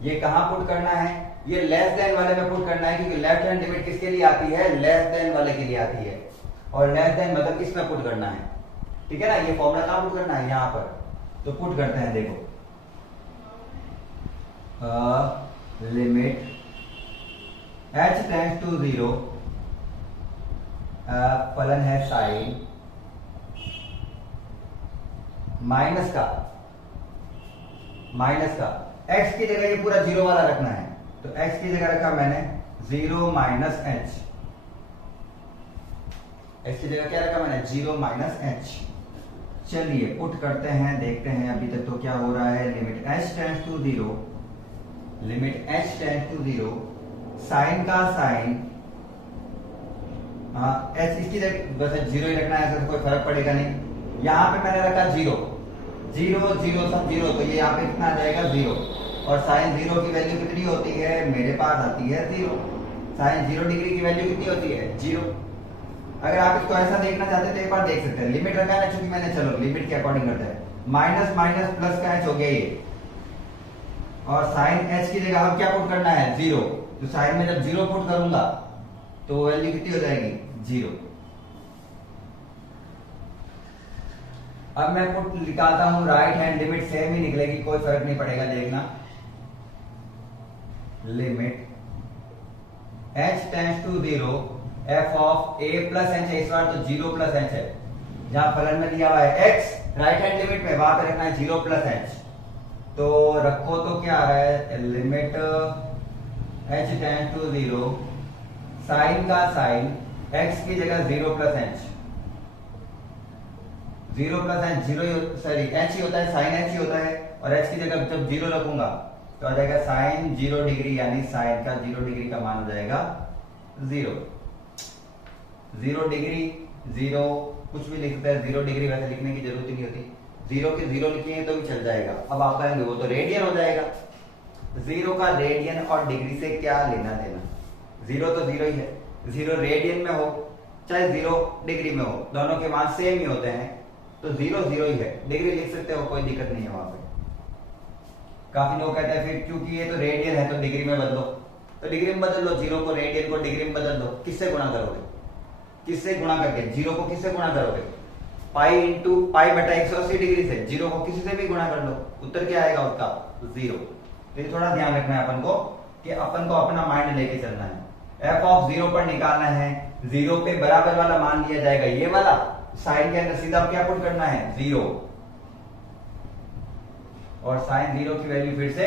ये कहां पुट करना है? ये लेस देन वाले में पुट करना है, क्योंकि लेफ्ट हैंड लिमिट किसके लिए आती है? लेस देन वाले के लिए आती है। और लेस देन मतलब किसमें पुट करना है? ठीक है ना, ये फॉर्मूला कहां पुट करना है? यहां पर। तो पुट करते हैं, देखो लिमिट h टेंड्स टू 0, फलन है साइन माइनस का x की जगह ये पूरा 0 वाला रखना है, तो x की जगह रखा मैंने 0 माइनस h। x की जगह क्या रखा मैंने? 0 माइनस h। चलिए पुट करते हैं, देखते हैं अभी तक तो क्या हो रहा है। Limit h tends to 0, limit h tends to 0, sine का साइन, h इसकी जगह वैसे 0 ही रखना है, ऐसा तो कोई फर्क पड़ेगा नहीं। यहां पे मैंने रखा 0 0 0 सब 0, तो ये यहाँ पे कितना आ जाएगा? 0। और साइन 0 की वैल्यू कितनी होती है? मेरे पास आती है 0। साइन 0 डिग्री की वैल्यू कितनी होती है? 0। अगर आप इसको ऐसा देखना चाहते हैं तो एक बार देख सकते हैं। लिमिट रखा है ना, चूंकि मैंने, चलो लिमिट के अकॉर्डिंग करते हैं। माइनस माइनस प्लस का h हो गया ये, और साइन h की जगह अब क्या पुट करना है? 0। तो साइन में जब 0 पुट करूंगा तो वैल्यू कितनी हो जाएगी? 0। अब मैं पुट निकालता हूं, राइट हैंड लिमिट सेम ही निकलेगी, कोई फर्क नहीं पड़ेगा, देखना। Limit h tends to 0 f of a plus h है, इस बार तो 0 प्लस h है। जहां फलन में दिया हुआ है x, राइट हैंड लिमिट में वहां पे रखना है 0 प्लस h। तो रखो तो क्या है? Limit h tends to 0, sine का साइन, x की जगह 0 plus h। 0 plus h 0 sorry h ही होता है, साइन h ही होता है, और h की जगह जब 0 रखूंगा तो आ जाएगा साइन 0 डिग्री, यानी साइन का 0 डिग्री का मान हो जाएगा 0। 0 डिग्री 0 कुछ भी लिखते हैं, 0 डिग्री वैसे लिखने की जरूरत ही नहीं होती, 0 के 0 लिखेंगे तो भी चल जाएगा। अब आप कहेंगे वो तो रेडियन हो जाएगा। 0 का रेडियन और डिग्री से क्या लेना देना? 0 तो 0 ही है, 0 रेडियन में हो चाहे 0 डिग्री में हो, दोनों के मान सेम ही होते हैं, तो 0 0 ही है। डिग्री लिख सकते हो, कोई दिक्कत नहीं है वहां पे। काफी लोग कहते हैं फिर क्योंकि ये तो रेडियन है तो डिग्री में बदलो, तो डिग्री में बदल लो, 0 को रेडियन को डिग्री में बदल दो। किससे गुणा करोगे? किससे गुणा करके? 0 को किससे गुणा करोगे? पाई इंटू पाई बटा 180 डिग्री से। 0 को किसी से भी गुणा कर लो, उत्तर क्या आएगा उसका? 0। तो ये थोड़ा ध्यान रखना है अपन को कि अपन को अपना माइंड लेके चलना है। f ऑफ 0 पर निकालना है, 0 पे बराबर वाला मान लिया जाएगा ये वाला, साइन के अंदर सीधा क्या पुट करना है? 0। और साइन 0 की वैल्यू फिर से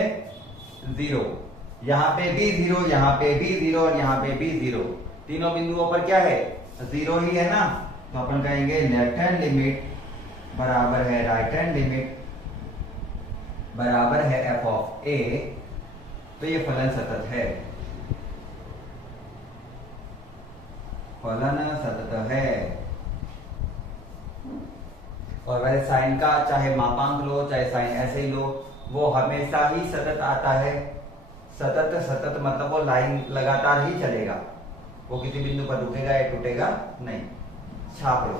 0, यहां पे भी 0, यहां पे भी 0 और यहां पे भी 0। तीनों बिंदुओं पर क्या है? 0 ही है ना, तो अपन कहेंगे लेफ्ट हैंड लिमिट बराबर है राइट हैंड लिमिट बराबर है f ऑफ a। तो ये फलन सतत है, फलन सतत है। और वैसे साइन का चाहे मापांक लो चाहे साइन ऐसे ही लो, वो हमेशा ही सतत आता है। सतत सतत मतलब वो लाइन लगातार ही चलेगा, वो किसी बिंदु पर रुकेगा या टूटेगा नहीं। छाप लो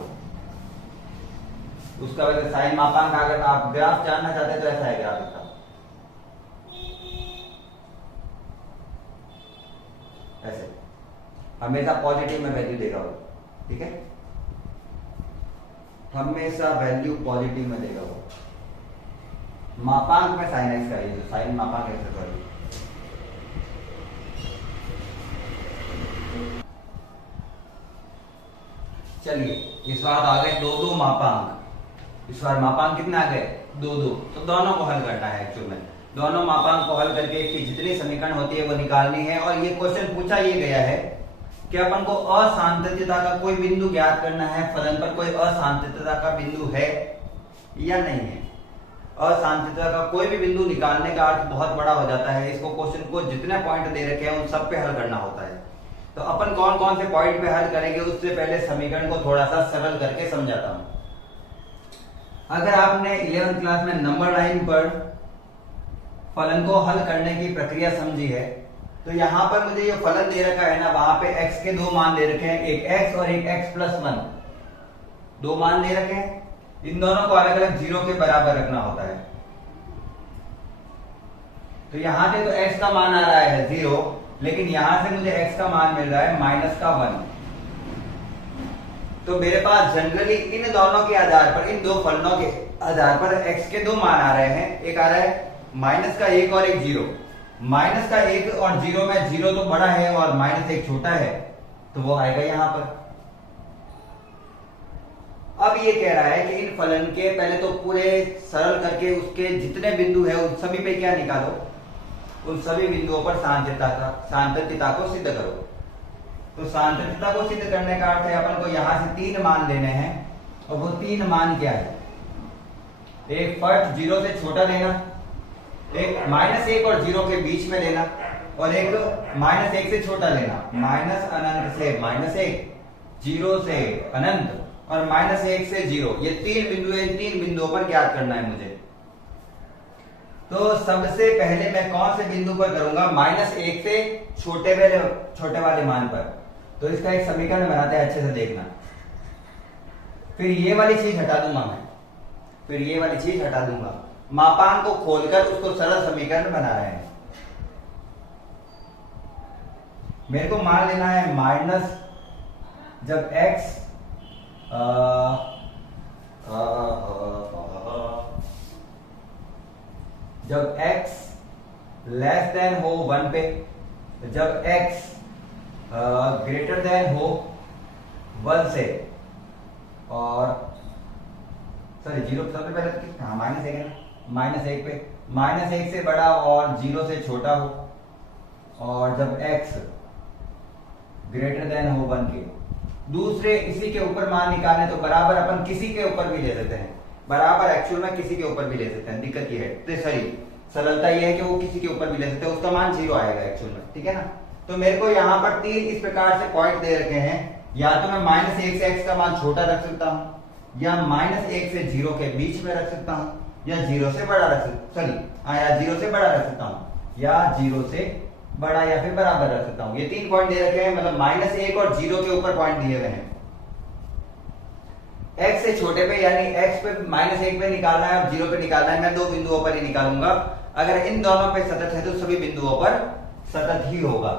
उसका। वैसे साइन मापांक अगर आप ग्राफ जानना चाहते हैं तो ऐसा है ग्राफ इसका, ऐसे हमेशा पॉजिटिव में वैल्यू देगा वो, ठीक है, हमेशा वैल्यू पॉजिटिव में देगा वो। मापांक में साइन एक्स का, ये साइन मापांक एक्स का। चलिए इस बार आ गए 2 2 मापांक। इस बार मापांक कितने आ गए? 2 2। तो दोनों को हल करना है एक्चुअल में। दोनों मापांक को हल करके इसकी जितनी समीकरण होती है वो निकालनी है। और ये क्वेश्चन पूछा ये गया है कि अपन को असांतत्यता का कोई बिंदु ज्ञात करना है, फलन पर कोई असांतत्यता का बिंदु है या नहीं है। असांतत्यता का कोई भी बिंदु निकालने का अर्थ बहुत बड़ा हो जाता है। इसको क्वेश्चन को जितने पॉइंट दे रखे हैं उन सब पे हल करना होता है। तो अपन कौन कौन से पॉइंट पे हल करेंगे उससे पहले समीकरण को थोड़ा सा सरल करके समझाता हूं। अगर आपने 11th क्लास में नंबर लाइन पर फलन को हल करने की प्रक्रिया समझी है, तो यहां पर मुझे ये फलन दे रखा है ना, वहां पे x के दो मान दे रखे हैं, एक x और एक x+1, दो मान दे रखे हैं। इन दोनों को अलग अलग 0 के बराबर रखना होता है। तो यहां से तो x का मान आ रहा है 0, लेकिन यहां से मुझे x का मान मिल रहा है -1। तो मेरे पास जनरली इन दोनों के आधार पर, इन दो फलनों के आधार पर x के दो मान आ रहे हैं। एक आ रहा है -1 और एक 0। -1 और 0 में 0 तो बड़ा है और -1 छोटा है, तो वो आएगा यहां पर। अब ये कह रहा है कि इन फलन के पहले तो पूरे सरल करके उसके जितने बिंदु है उन सभी पे क्या निकालो, उन सभी बिंदुओं पर सान्तत्यता को सिद्ध करो। तो सान्तत्यता को सिद्ध करने का अर्थ है अपन को यहां से 3 मान लेने हैं, और वो 3 मान क्या है? एक फर्स्ट 0 से छोटा लेना, एक -1 और 0 के बीच में लेना, और एक -1 से छोटा लेना। -अनंत से -1, 0 से अनंत और -1 से 0, ये 3 बिंदु है। इन 3 बिंदुओं पर ज्ञात करना है मुझे। तो सबसे पहले मैं कौन से बिंदु पर करूंगा? -1 से छोटे वाले मान पर। तो इसका एक समीकरण बनाते हैं, अच्छे से देखना। फिर ये वाली चीज हटा दूंगा मैं, फिर ये वाली चीज हटा दूंगा। मापांक को खोलकर उसको सरल समीकरण बना रहे हैं। मेरे को मान लेना है माइनस, जब x जब x लेस देन हो 1 पे, जब x ग्रेटर देन हो 1 से, और सॉरी 0 सबसे पहले तो कितना, -1 है ना, -1 पे, -1 से बड़ा और 0 से छोटा हो, और जब x ग्रेटर देन हो 1 के। दूसरे इसी के ऊपर मान निकालने, तो बराबर अपन किसी के ऊपर भी ले सकते हैं, बराबर एक्चुअल में किसी के ऊपर भी ले सकते हैं। दिक्कत ये है, तो सॉरी सरलता ये है कि वो किसी के ऊपर भी ले सकते हैं, उसका मान 0 आएगा एक्चुअल में, ठीक है ना। तो मेरे को यहाँ पर 3 इस प्रकार से पॉइंट दे रखे हैं। या तो मैं -1 से x का मान छोटा रख सकता हूँ, या -1 से 0 के बीच में रख सकता हूँ, या 0 से बड़ा रख सकता, सॉरी या 0 से बड़ा रख सकता हूँ, या 0 से बड़ा या फिर बराबर रख सकता हूँ। ये 3 पॉइंट दे रखे हैं, मतलब -1 और 0 के ऊपर पॉइंट दिए हुए हैं। x से छोटे पे यानी x पे -1 पे निकालना है और 0 पे निकालना है। मैं 2 बिंदुओं पर ही निकालूंगा। अगर इन दोनों पे सतत है तो सभी बिंदुओं पर सतत ही होगा।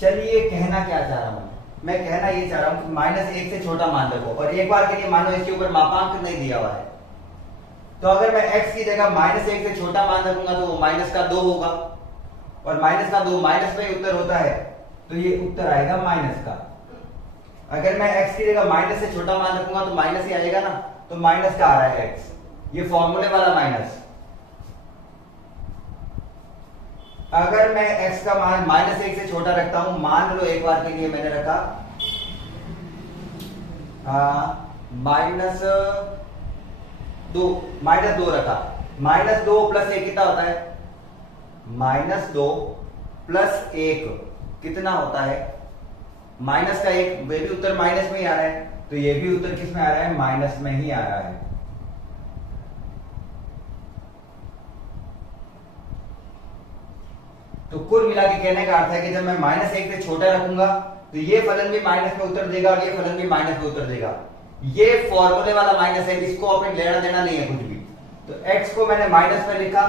चलिए कहना क्या चाह रहा हूं मैं कहना ये चाह रहा हूं कि -1 से छोटा मान रखो, और एक बार के लिए मानो इसके ऊपर मापांक नहीं दिया हुआ है। तो अगर मैं x की जगह -1 से छोटा मान रखूंगा तो वो -2 होगा, और -2 माइनस में उत्तर होता है, तो ये उत्तर आएगा माइनस का। अगर मैं x की जगह माइनस से छोटा मान रखूंगा तो माइनस ही आएगा ना, तो माइनस का आ रहा है x, ये फॉर्मूले वाला माइनस। अगर मैं x का मान -1 से छोटा रखता हूं, मान लो एक बार के लिए मैंने रखा -2 रखा, -2 + 1 कितना होता है? -2 + 1 कितना होता है? माइनस का 1, वे भी उत्तर माइनस में ही आ रहा है, तो ये भी उत्तर किस में आ रहा है? माइनस में ही आ रहा है। तो कुल मिला के कहने का अर्थ है कि जब मैं -1 से छोटा रखूंगा तो ये फलन भी माइनस में उत्तर देगा और ये फलन भी माइनस में उत्तर देगा। ये फॉर्मूले वाला माइनस है, इसको अपने लेना देना नहीं है कुछ भी। तो x को मैंने माइनस में लिखा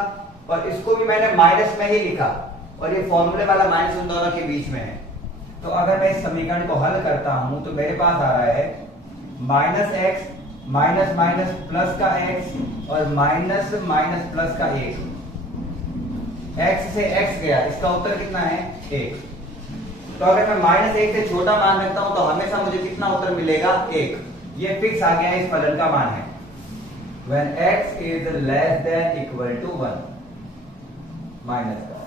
और इसको भी मैंने माइनस में ही लिखा, और ये फॉर्मूले वाला माइनस उन दोनों के बीच में है। तो अगर मैं इस समीकरण को हल करता हूं तो मेरे पास आ रहा है -x माइनस माइनस प्लस का x और माइनस माइनस प्लस का 1। x से x गया, इसका उत्तर कितना है? 1। तो अगर मैं -1 से छोटा मान रखता हूं तो हमेशा मुझे कितना उत्तर मिलेगा? 1। ये फिक्स आ गया, इस फलन का मान है when x is less than equal to 1 minus का।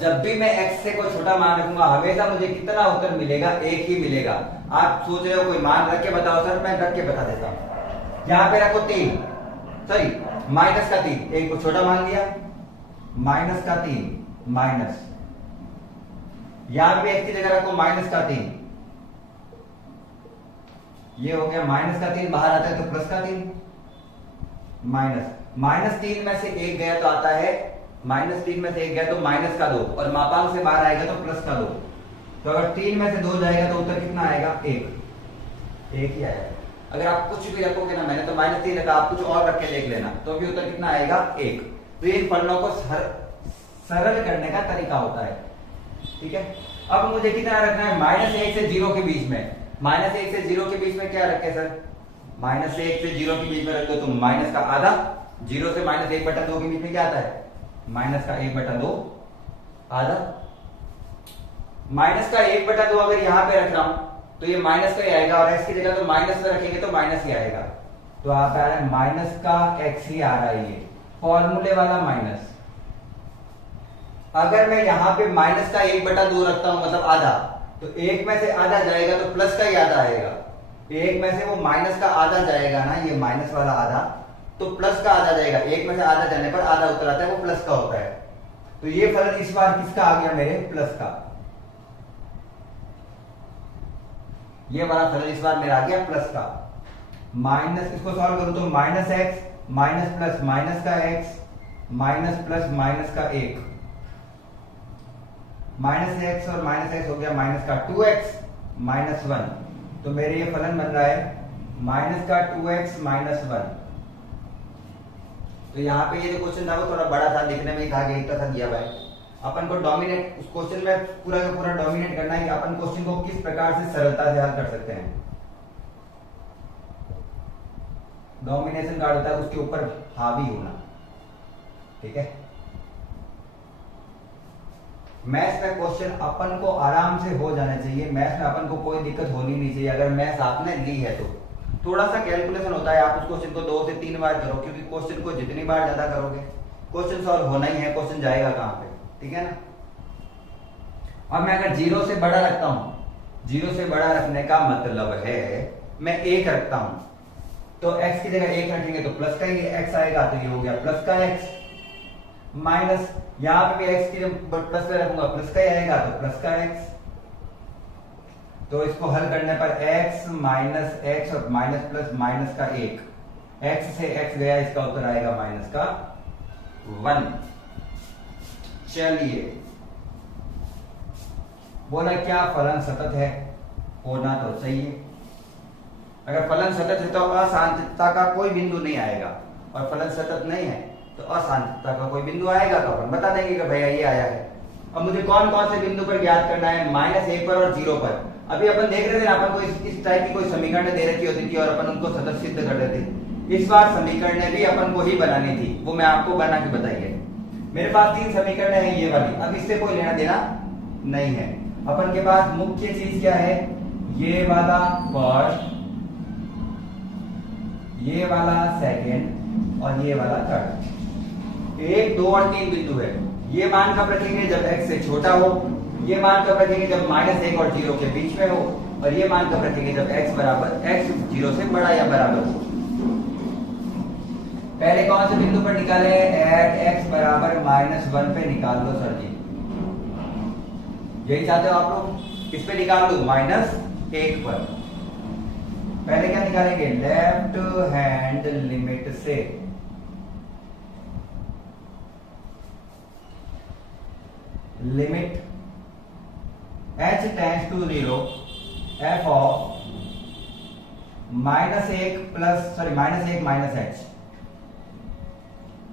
जब भी मैं x से कोई छोटा मान रखूंगा हमेशा मुझे कितना उत्तर मिलेगा, एक ही मिलेगा। आप सोच रहे हो कोई मान रख के बताओ सर, मैं रख के बता देता हूं। यहां पे रखो 3, सॉरी माइनस का 3, एक को छोटा मान लिया, माइनस का 3 माइनस, यहां पे x की जगह रखो माइनस का 3, ये हो गया माइनस का 3, बाहर आता है तो प्लस का 3, माइनस 3 में से एक गया तो आता है, माइनस 3 में से एक गया तो माइनस का 2, और मापांक से बाहर आएगा तो प्लस का 2। तो अगर 3 में से 2 जाएगा तो उत्तर कितना आएगा, 1 ही आएगा। अगर आप कुछ भी रखोगे ना, मैंने तो -3 रखा, आप कुछ और रख के देख लेना, तो भी उत्तर कितना आएगा, 1। तो ये फलनों को सरल करने का तरीका होता है, ठीक है। अब मुझे कितना रखना है, -1 से 0 के बीच में, -1 से 0 के बीच में क्या रखे सर, -1 से 0 के बीच में रख दो तो माइनस का आधा, 0 से -1/2 के बीच में क्या आता है, माइनस का 1/2 आधा। माइनस का 1/2 अगर यहां पे रख रहा हूं तो ये माइनस का ही आएगा, और x की जगह तो माइनस पे रखेंगे तो माइनस ही आएगा। तो आप आ रहा है माइनस का x ही आ रहा है, ये फॉर्मूले वाला माइनस। अगर मैं यहां पे माइनस का 1/2 रखता हूं मतलब आधा, तो 1 में से आधा जाएगा तो प्लस का ही आधा आएगा। 1 में से वो माइनस का आधा जाएगा ना, ये माइनस वाला आधा, तो प्लस का आधा जाएगा। 1 में से आधा जाने पर आधा उत्तर आता है, वो प्लस का होता है। तो ये फलन इस बार किसका आ गया, मेरे प्लस का। ये वाला फलन इस बार मेरा आ गया प्लस का। माइनस, इसको सॉल्व करूं तो -x माइनस प्लस माइनस का x माइनस प्लस माइनस का 1, -x और -x हो गया माइनस का 2x -1। तो मेरे ये फलन बन रहा है माइनस का 2x -1। तो यहाँ पे ये जो क्वेश्चन था वो थोड़ा बड़ा था, दिखने में ही था कि इतना सा दिया हुआ है। अपन को डोमिनेट, उस क्वेश्चन में पूरा का पूरा डोमिनेट करना है कि अपन क्वेश्चन को किस प्रकार से सरलता से हल कर सकते हैं। डोमिनेशन कार्ड होता है उसके ऊपर हावी होना, ठीक है। मैथ्स में क्वेश्चन अपन को आराम से हो जाने चाहिए, मैथ्स में अपन को कोई दिक्कत होनी नहीं चाहिए। अगर मैथ्स आपने ली है तो थोड़ा सा कैलकुलेशन होता है, आप उस क्वेश्चन को 2 से 3 बार करो, क्योंकि क्वेश्चन को जितनी बार ज्यादा करोगे क्वेश्चन सॉल्व होना ही है, क्वेश्चन जाएगा कहां पे, ठीक है ना। अब मैं अगर 0 से बड़ा रखता हूं, 0 से बड़ा रखने का मतलब है मैं 1 रखता हूं, तो x की जगह 1 रखेंगे तो प्लस का ही x आएगा, तो ये हो गया प्लस का x माइनस, यहां पे भी x की जब प्लस पे रखूंगा प्लस का ही आएगा, तो प्लस का x। तो इसको हल करने पर x माइनस x और माइनस प्लस माइनस का 1, x से x गया, इसका उत्तर आएगा माइनस का 1। चलिए, बोला क्या फलन सतत है, होना तो चाहिए। अगर फलन सतत है तो अशांतता का कोई बिंदु नहीं आएगा, और फलन सतत नहीं है तो अशांतता का कोई बिंदु आएगा, तो अपन बता देंगे कि भैया ये आया है। अब मुझे कौन कौन से बिंदु पर ज्ञात करना है, -1 पर और 0 पर। अभी अपन देख रहे थे ना, अपन को इस टाइप की कोई समीकरण दे रखी होती थी और अपन उनको सतत सिद्ध कर देते। इस बार समीकरण भी अपन को ही बनानी थी, वो मैं आपको बना के बताइए। मेरे पास 3 समीकरण है ये वाली, अब इससे कोई लेना देना नहीं है। अपन के पास मुख्य चीज क्या है, ये वाला फर्स्ट, ये वाला सेकंड और ये वाला थर्ड। 1, 2 और 3 बिंदु है। ये मान कब रखेंगे, जब x से छोटा हो। ये मान कब रखेंगे, जब -1 और 0 के बीच में हो। और ये मान कब रखेंगे, जब x 0 से बड़ा या बराबर हो। पहले कौन से बिंदु पर निकाले, x -1 पे निकाल लो सर जी, यही चाहते हो आप लोग। इस पे निकाल लो -1 पर। पहले क्या निकालेंगे, लेफ्ट हैंड लिमिट से। Limit h tends to 0 f of -1 minus h,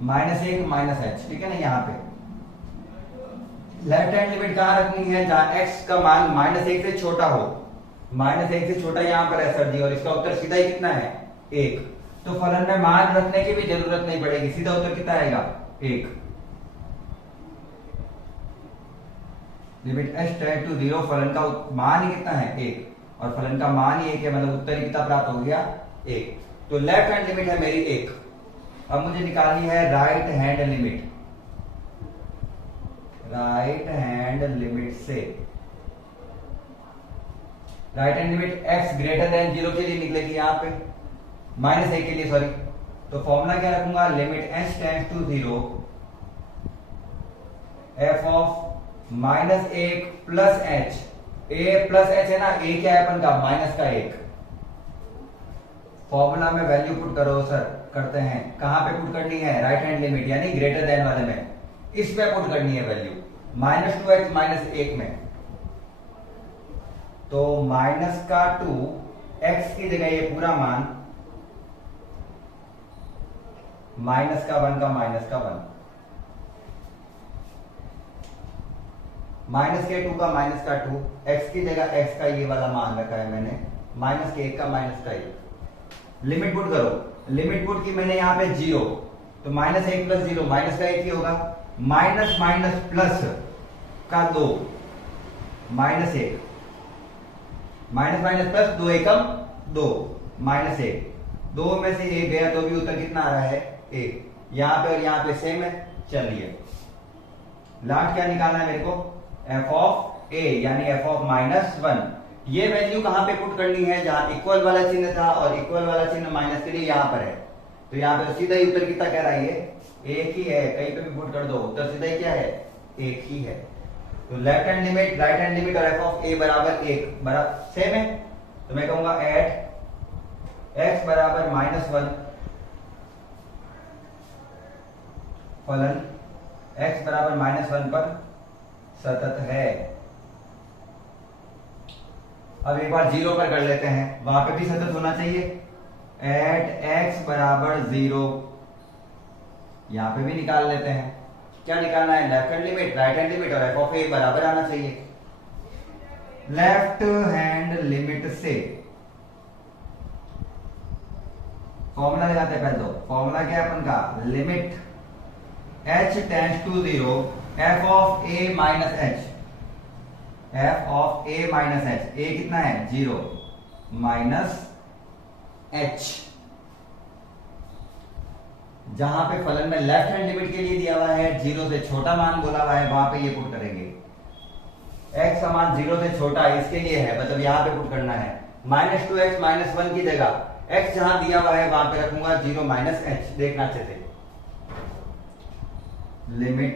-1 ठीक है ना। यहां पे लेफ्ट हैंड लिमिट कहां रखनी है, जहां x का मान -1 से छोटा हो। -1 से छोटा यहां पर है सर जी, और इसका उत्तर सीधा ही कितना है, 1। तो फलन में मान रखने की भी जरूरत नहीं पड़ेगी, सीधा उत्तर कितना आएगा, 1। लिमिट h टेंड टू 0, फलन का मान ही कितना है, 1, और फलन का मान ही 1 है, मतलब उत्तर कितना प्राप्त हो गया, 1। तो लेफ्ट हैंड लिमिट है मेरी 1। अब मुझे निकालनी है right hand limit. Right hand limit से, right hand limit x greater than 0 के लिए निकलेगी यहाँ पे, -1 के लिए सॉरी। तो फॉर्मूला क्या रखूंगा, limit h tends to 0 f of -1 plus h, a plus h है ना, a क्या है अपन का, -1। फॉर्मूला में वैल्यू पुट करो सर, करते हैं। कहां पे पुट करनी है, राइट हैंड लिमिट यानी ग्रेटर देन वाले में, इस पे पुट करनी है वैल्यू, -2x -1 में। तो -2 x की जगह ये पूरा मान, -1 का -1, -2 का -2, x की जगह x का ये वाला मान रखा है मैंने, -1 का -1। लिमिट पुट करो, लिमिट पुट की मैंने यहाँ पे 0, तो -1 प्लस 0 -1 ही होगा, माइनस माइनस प्लस का 2, -1, माइनस माइनस प्लस 2 एकम 2, -1, 2 में से 1 गया तो भी उत्तर कितना आ रहा है, 1। यहां पे और यहां पे सेम है। चलिए लास्ट क्या निकालना है मेरे को, f ऑफ a यानी f ऑफ -1। ये वैल्यू कहां पे पुट करनी है, जहां इक्वल वाला चिन्ह था और इक्वल वाला चिन्ह माइनस के लिए यहां पर है, तो यहां पे सीधा ही उत्तर कितना कह रहा है, ये 1 ही है, कहीं पे भी पुट कर दो उत्तर सीधा ही क्या है, 1 ही है। तो left hand limit, right hand limit और f ऑफ a बराबर 1 बराबर सेम है, तो मैं कहूंगा एट x बराबर -1 फलन x बराबर -1 पर सतत है। अब एक बार 0 पर कर लेते हैं, वहां पे भी सतत होना चाहिए, एट x बराबर 0, यहां पे भी निकाल लेते हैं। क्या निकालना है, left hand limit, right hand limit और f ऑफ a बराबर आना चाहिए। लेफ्ट हैंड लिमिट से फॉर्मूला लगाते हैं पहले, तो फॉर्मूला क्या है अपन का, limit h tends to 0 f of a minus h, f of a minus h, a कितना है 0 माइनस h। जहां पे फलन में लेफ्ट हैंड लिमिट के लिए दिया हुआ है 0 से छोटा मान बोला हुआ है, वहां पे ये पुट करेंगे। x का मान 0 से छोटा इसके लिए है, मतलब यहां पे पुट करना है। -2x -1 की जगह x जहां दिया हुआ है वहां पे रखूंगा 0 माइनस h। देखना अच्छे से, लिमिट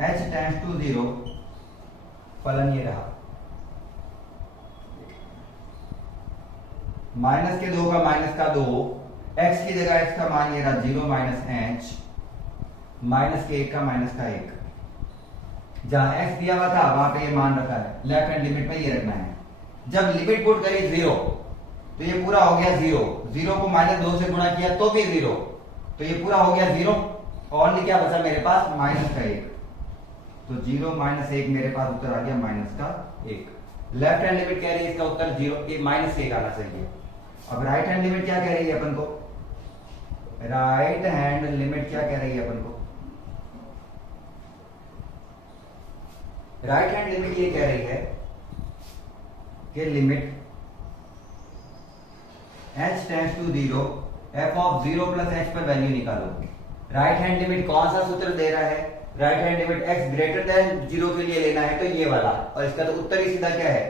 h टेंड्स टू 0, फलन ये रहा, माइनस के 2 का माइनस का 2, x की जगह x का मान ये रहा 0 माइनस h, माइनस के 1 का माइनस का 1। जहां x दिया हुआ था वहां पे ये मान रखा है, लेफ्ट हैंड लिमिट में ये रखना है। जब लिमिट पुट करी 0 तो ये पूरा हो गया 0, 0 को -2 से गुणा किया तो भी 0, तो ये पूरा हो गया 0, और क्या बचा मेरे पास, माइनस का 1, तो 0 माइनस 1 मेरे पास उत्तर आ गया माइनस का 1। लेफ्ट हैंड लिमिट कह रही है इसका उत्तर 0, ये -1 आना चाहिए। अब राइट हैंड लिमिट क्या कह रही है अपन को, राइट हैंड लिमिट क्या कह रही है अपन को, राइट हैंड लिमिट ये कह रही है कि limit h tends to 0 f of 0 plus h पर वैल्यू निकालो। राइट हैंड लिमिट कौन सा सूत्र दे रहा है, right hand limit x greater than 0 के लिए लेना है, तो ये वाला, और इसका तो उत्तर ही सीधा क्या है,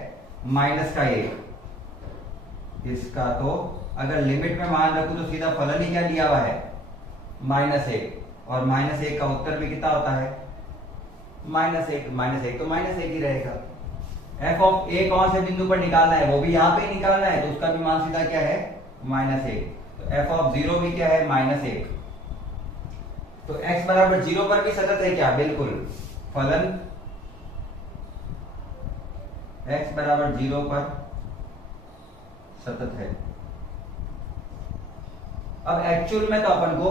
माइनस का 1। इसका तो अगर लिमिट में मान रखूं तो सीधा फलन ही क्या लिया हुआ है, -1, और -1 का उत्तर भी कितना होता है, -1 तो -1 ही रहेगा। f ऑफ a कौन से बिंदु पर निकालना है, वो भी यहां पे ही निकालना है, तो उसका भी मान सीधा क्या है, -1। तो f ऑफ 0 भी क्या है, -1। तो x बराबर 0 पर भी सतत है क्या, बिल्कुल। फलन x बराबर 0 पर सतत है। अब एक्चुअल में तो अपन को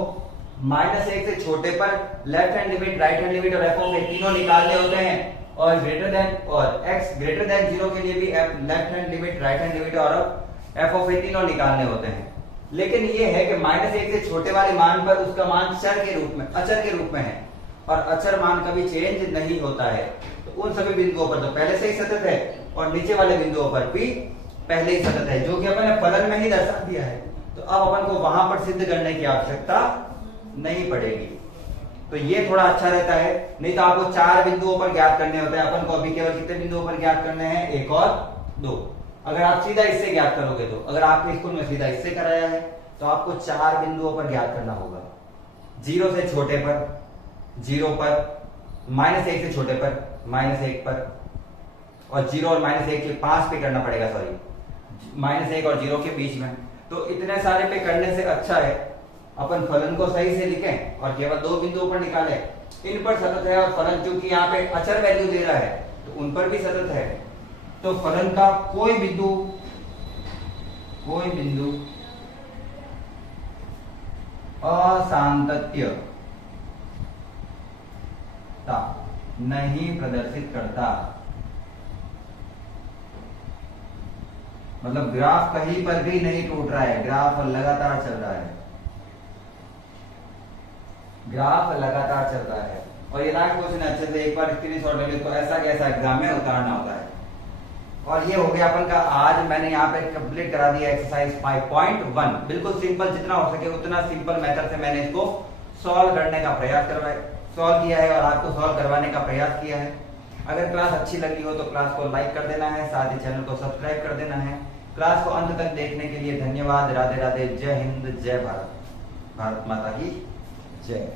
-1 से छोटे पर left hand limit, right hand limit और f ऑफ a तीनों निकालने होते हैं, और ग्रेटर देन और x ग्रेटर देन 0 के लिए भी left hand limit, right hand limit और f ऑफ a तीनों निकालने होते हैं। लेकिन ये है कि -1 से छोटे वाले मान पर उसका मान चर के रूप में, अचर के रूप में है, और अचर मान कभी चेंज नहीं होता है। तो उन सभी बिंदुओं पर तो पहले से ही सतत है, और नीचे वाले बिंदुओं पर भी पहले ही सतत है, जो कि अपन ने फलन में ही दर्शा दिया है। तो अब अपन को वहां पर सिद्ध करने की आवश्यकता नहीं पड़ेगी। तो ये थोड़ा अच्छा रहता है। नहीं तो आपको 4 बिंदुओं पर ज्ञात करने होते हैं, अपन को अभी केवल कितने बिंदुओं पर ज्ञात करने हैं, 1 और 2। अगर आप सीधा इससे ज्ञात करोगे तो, अगर आपके स्कूल में सीधा इससे कराया है तो आपको 4 बिंदुओं पर ज्ञात करना होगा। 0 से छोटे पर, 0 पर, -1 से छोटे पर, -1 पर, और 0 और -1 के 5 पे करना पड़ेगा, सॉरी, -1 और 0 के बीच में। तो इतने सारे पे करने से अच्छा है अपन फलन को सही से लिखें और केवल 2 बिंदुओं पर निकालें। इन पर सतत है और फलन चूंकि यहाँ पे अचर वैल्यू दे रहा है तो उन पर भी सतत है, तो फलन का कोई बिंदु असांतत्यता नहीं प्रदर्शित करता। मतलब ग्राफ कहीं पर भी नहीं टूट रहा है, ग्राफ लगातार चल रहा है, ग्राफ लगातार चल रहा है। और ये लास्ट क्वेश्चन अच्छे से एक बार स्क्रीनशॉट ले लो, तो ऐसा कैसा एग्जाम में उतारना होता है। और ये हो गया अपन का, आज मैंने यहाँ पे कंप्लीट करा दिया एक्सरसाइज 5.1। बिल्कुल सिंपल, जितना हो सके उतना सिंपल मेथड से मैंने इसको सॉल्व करने का प्रयास सॉल्व किया है और आपको सॉल्व करवाने का प्रयास किया है। अगर क्लास अच्छी लगी हो तो क्लास को लाइक कर देना है, साथ ही चैनल को सब्सक्राइब कर देना है। क्लास को अंत तक देखने के लिए धन्यवाद। राधे राधे, जय हिंद, जय भारत, भारत माता की जय।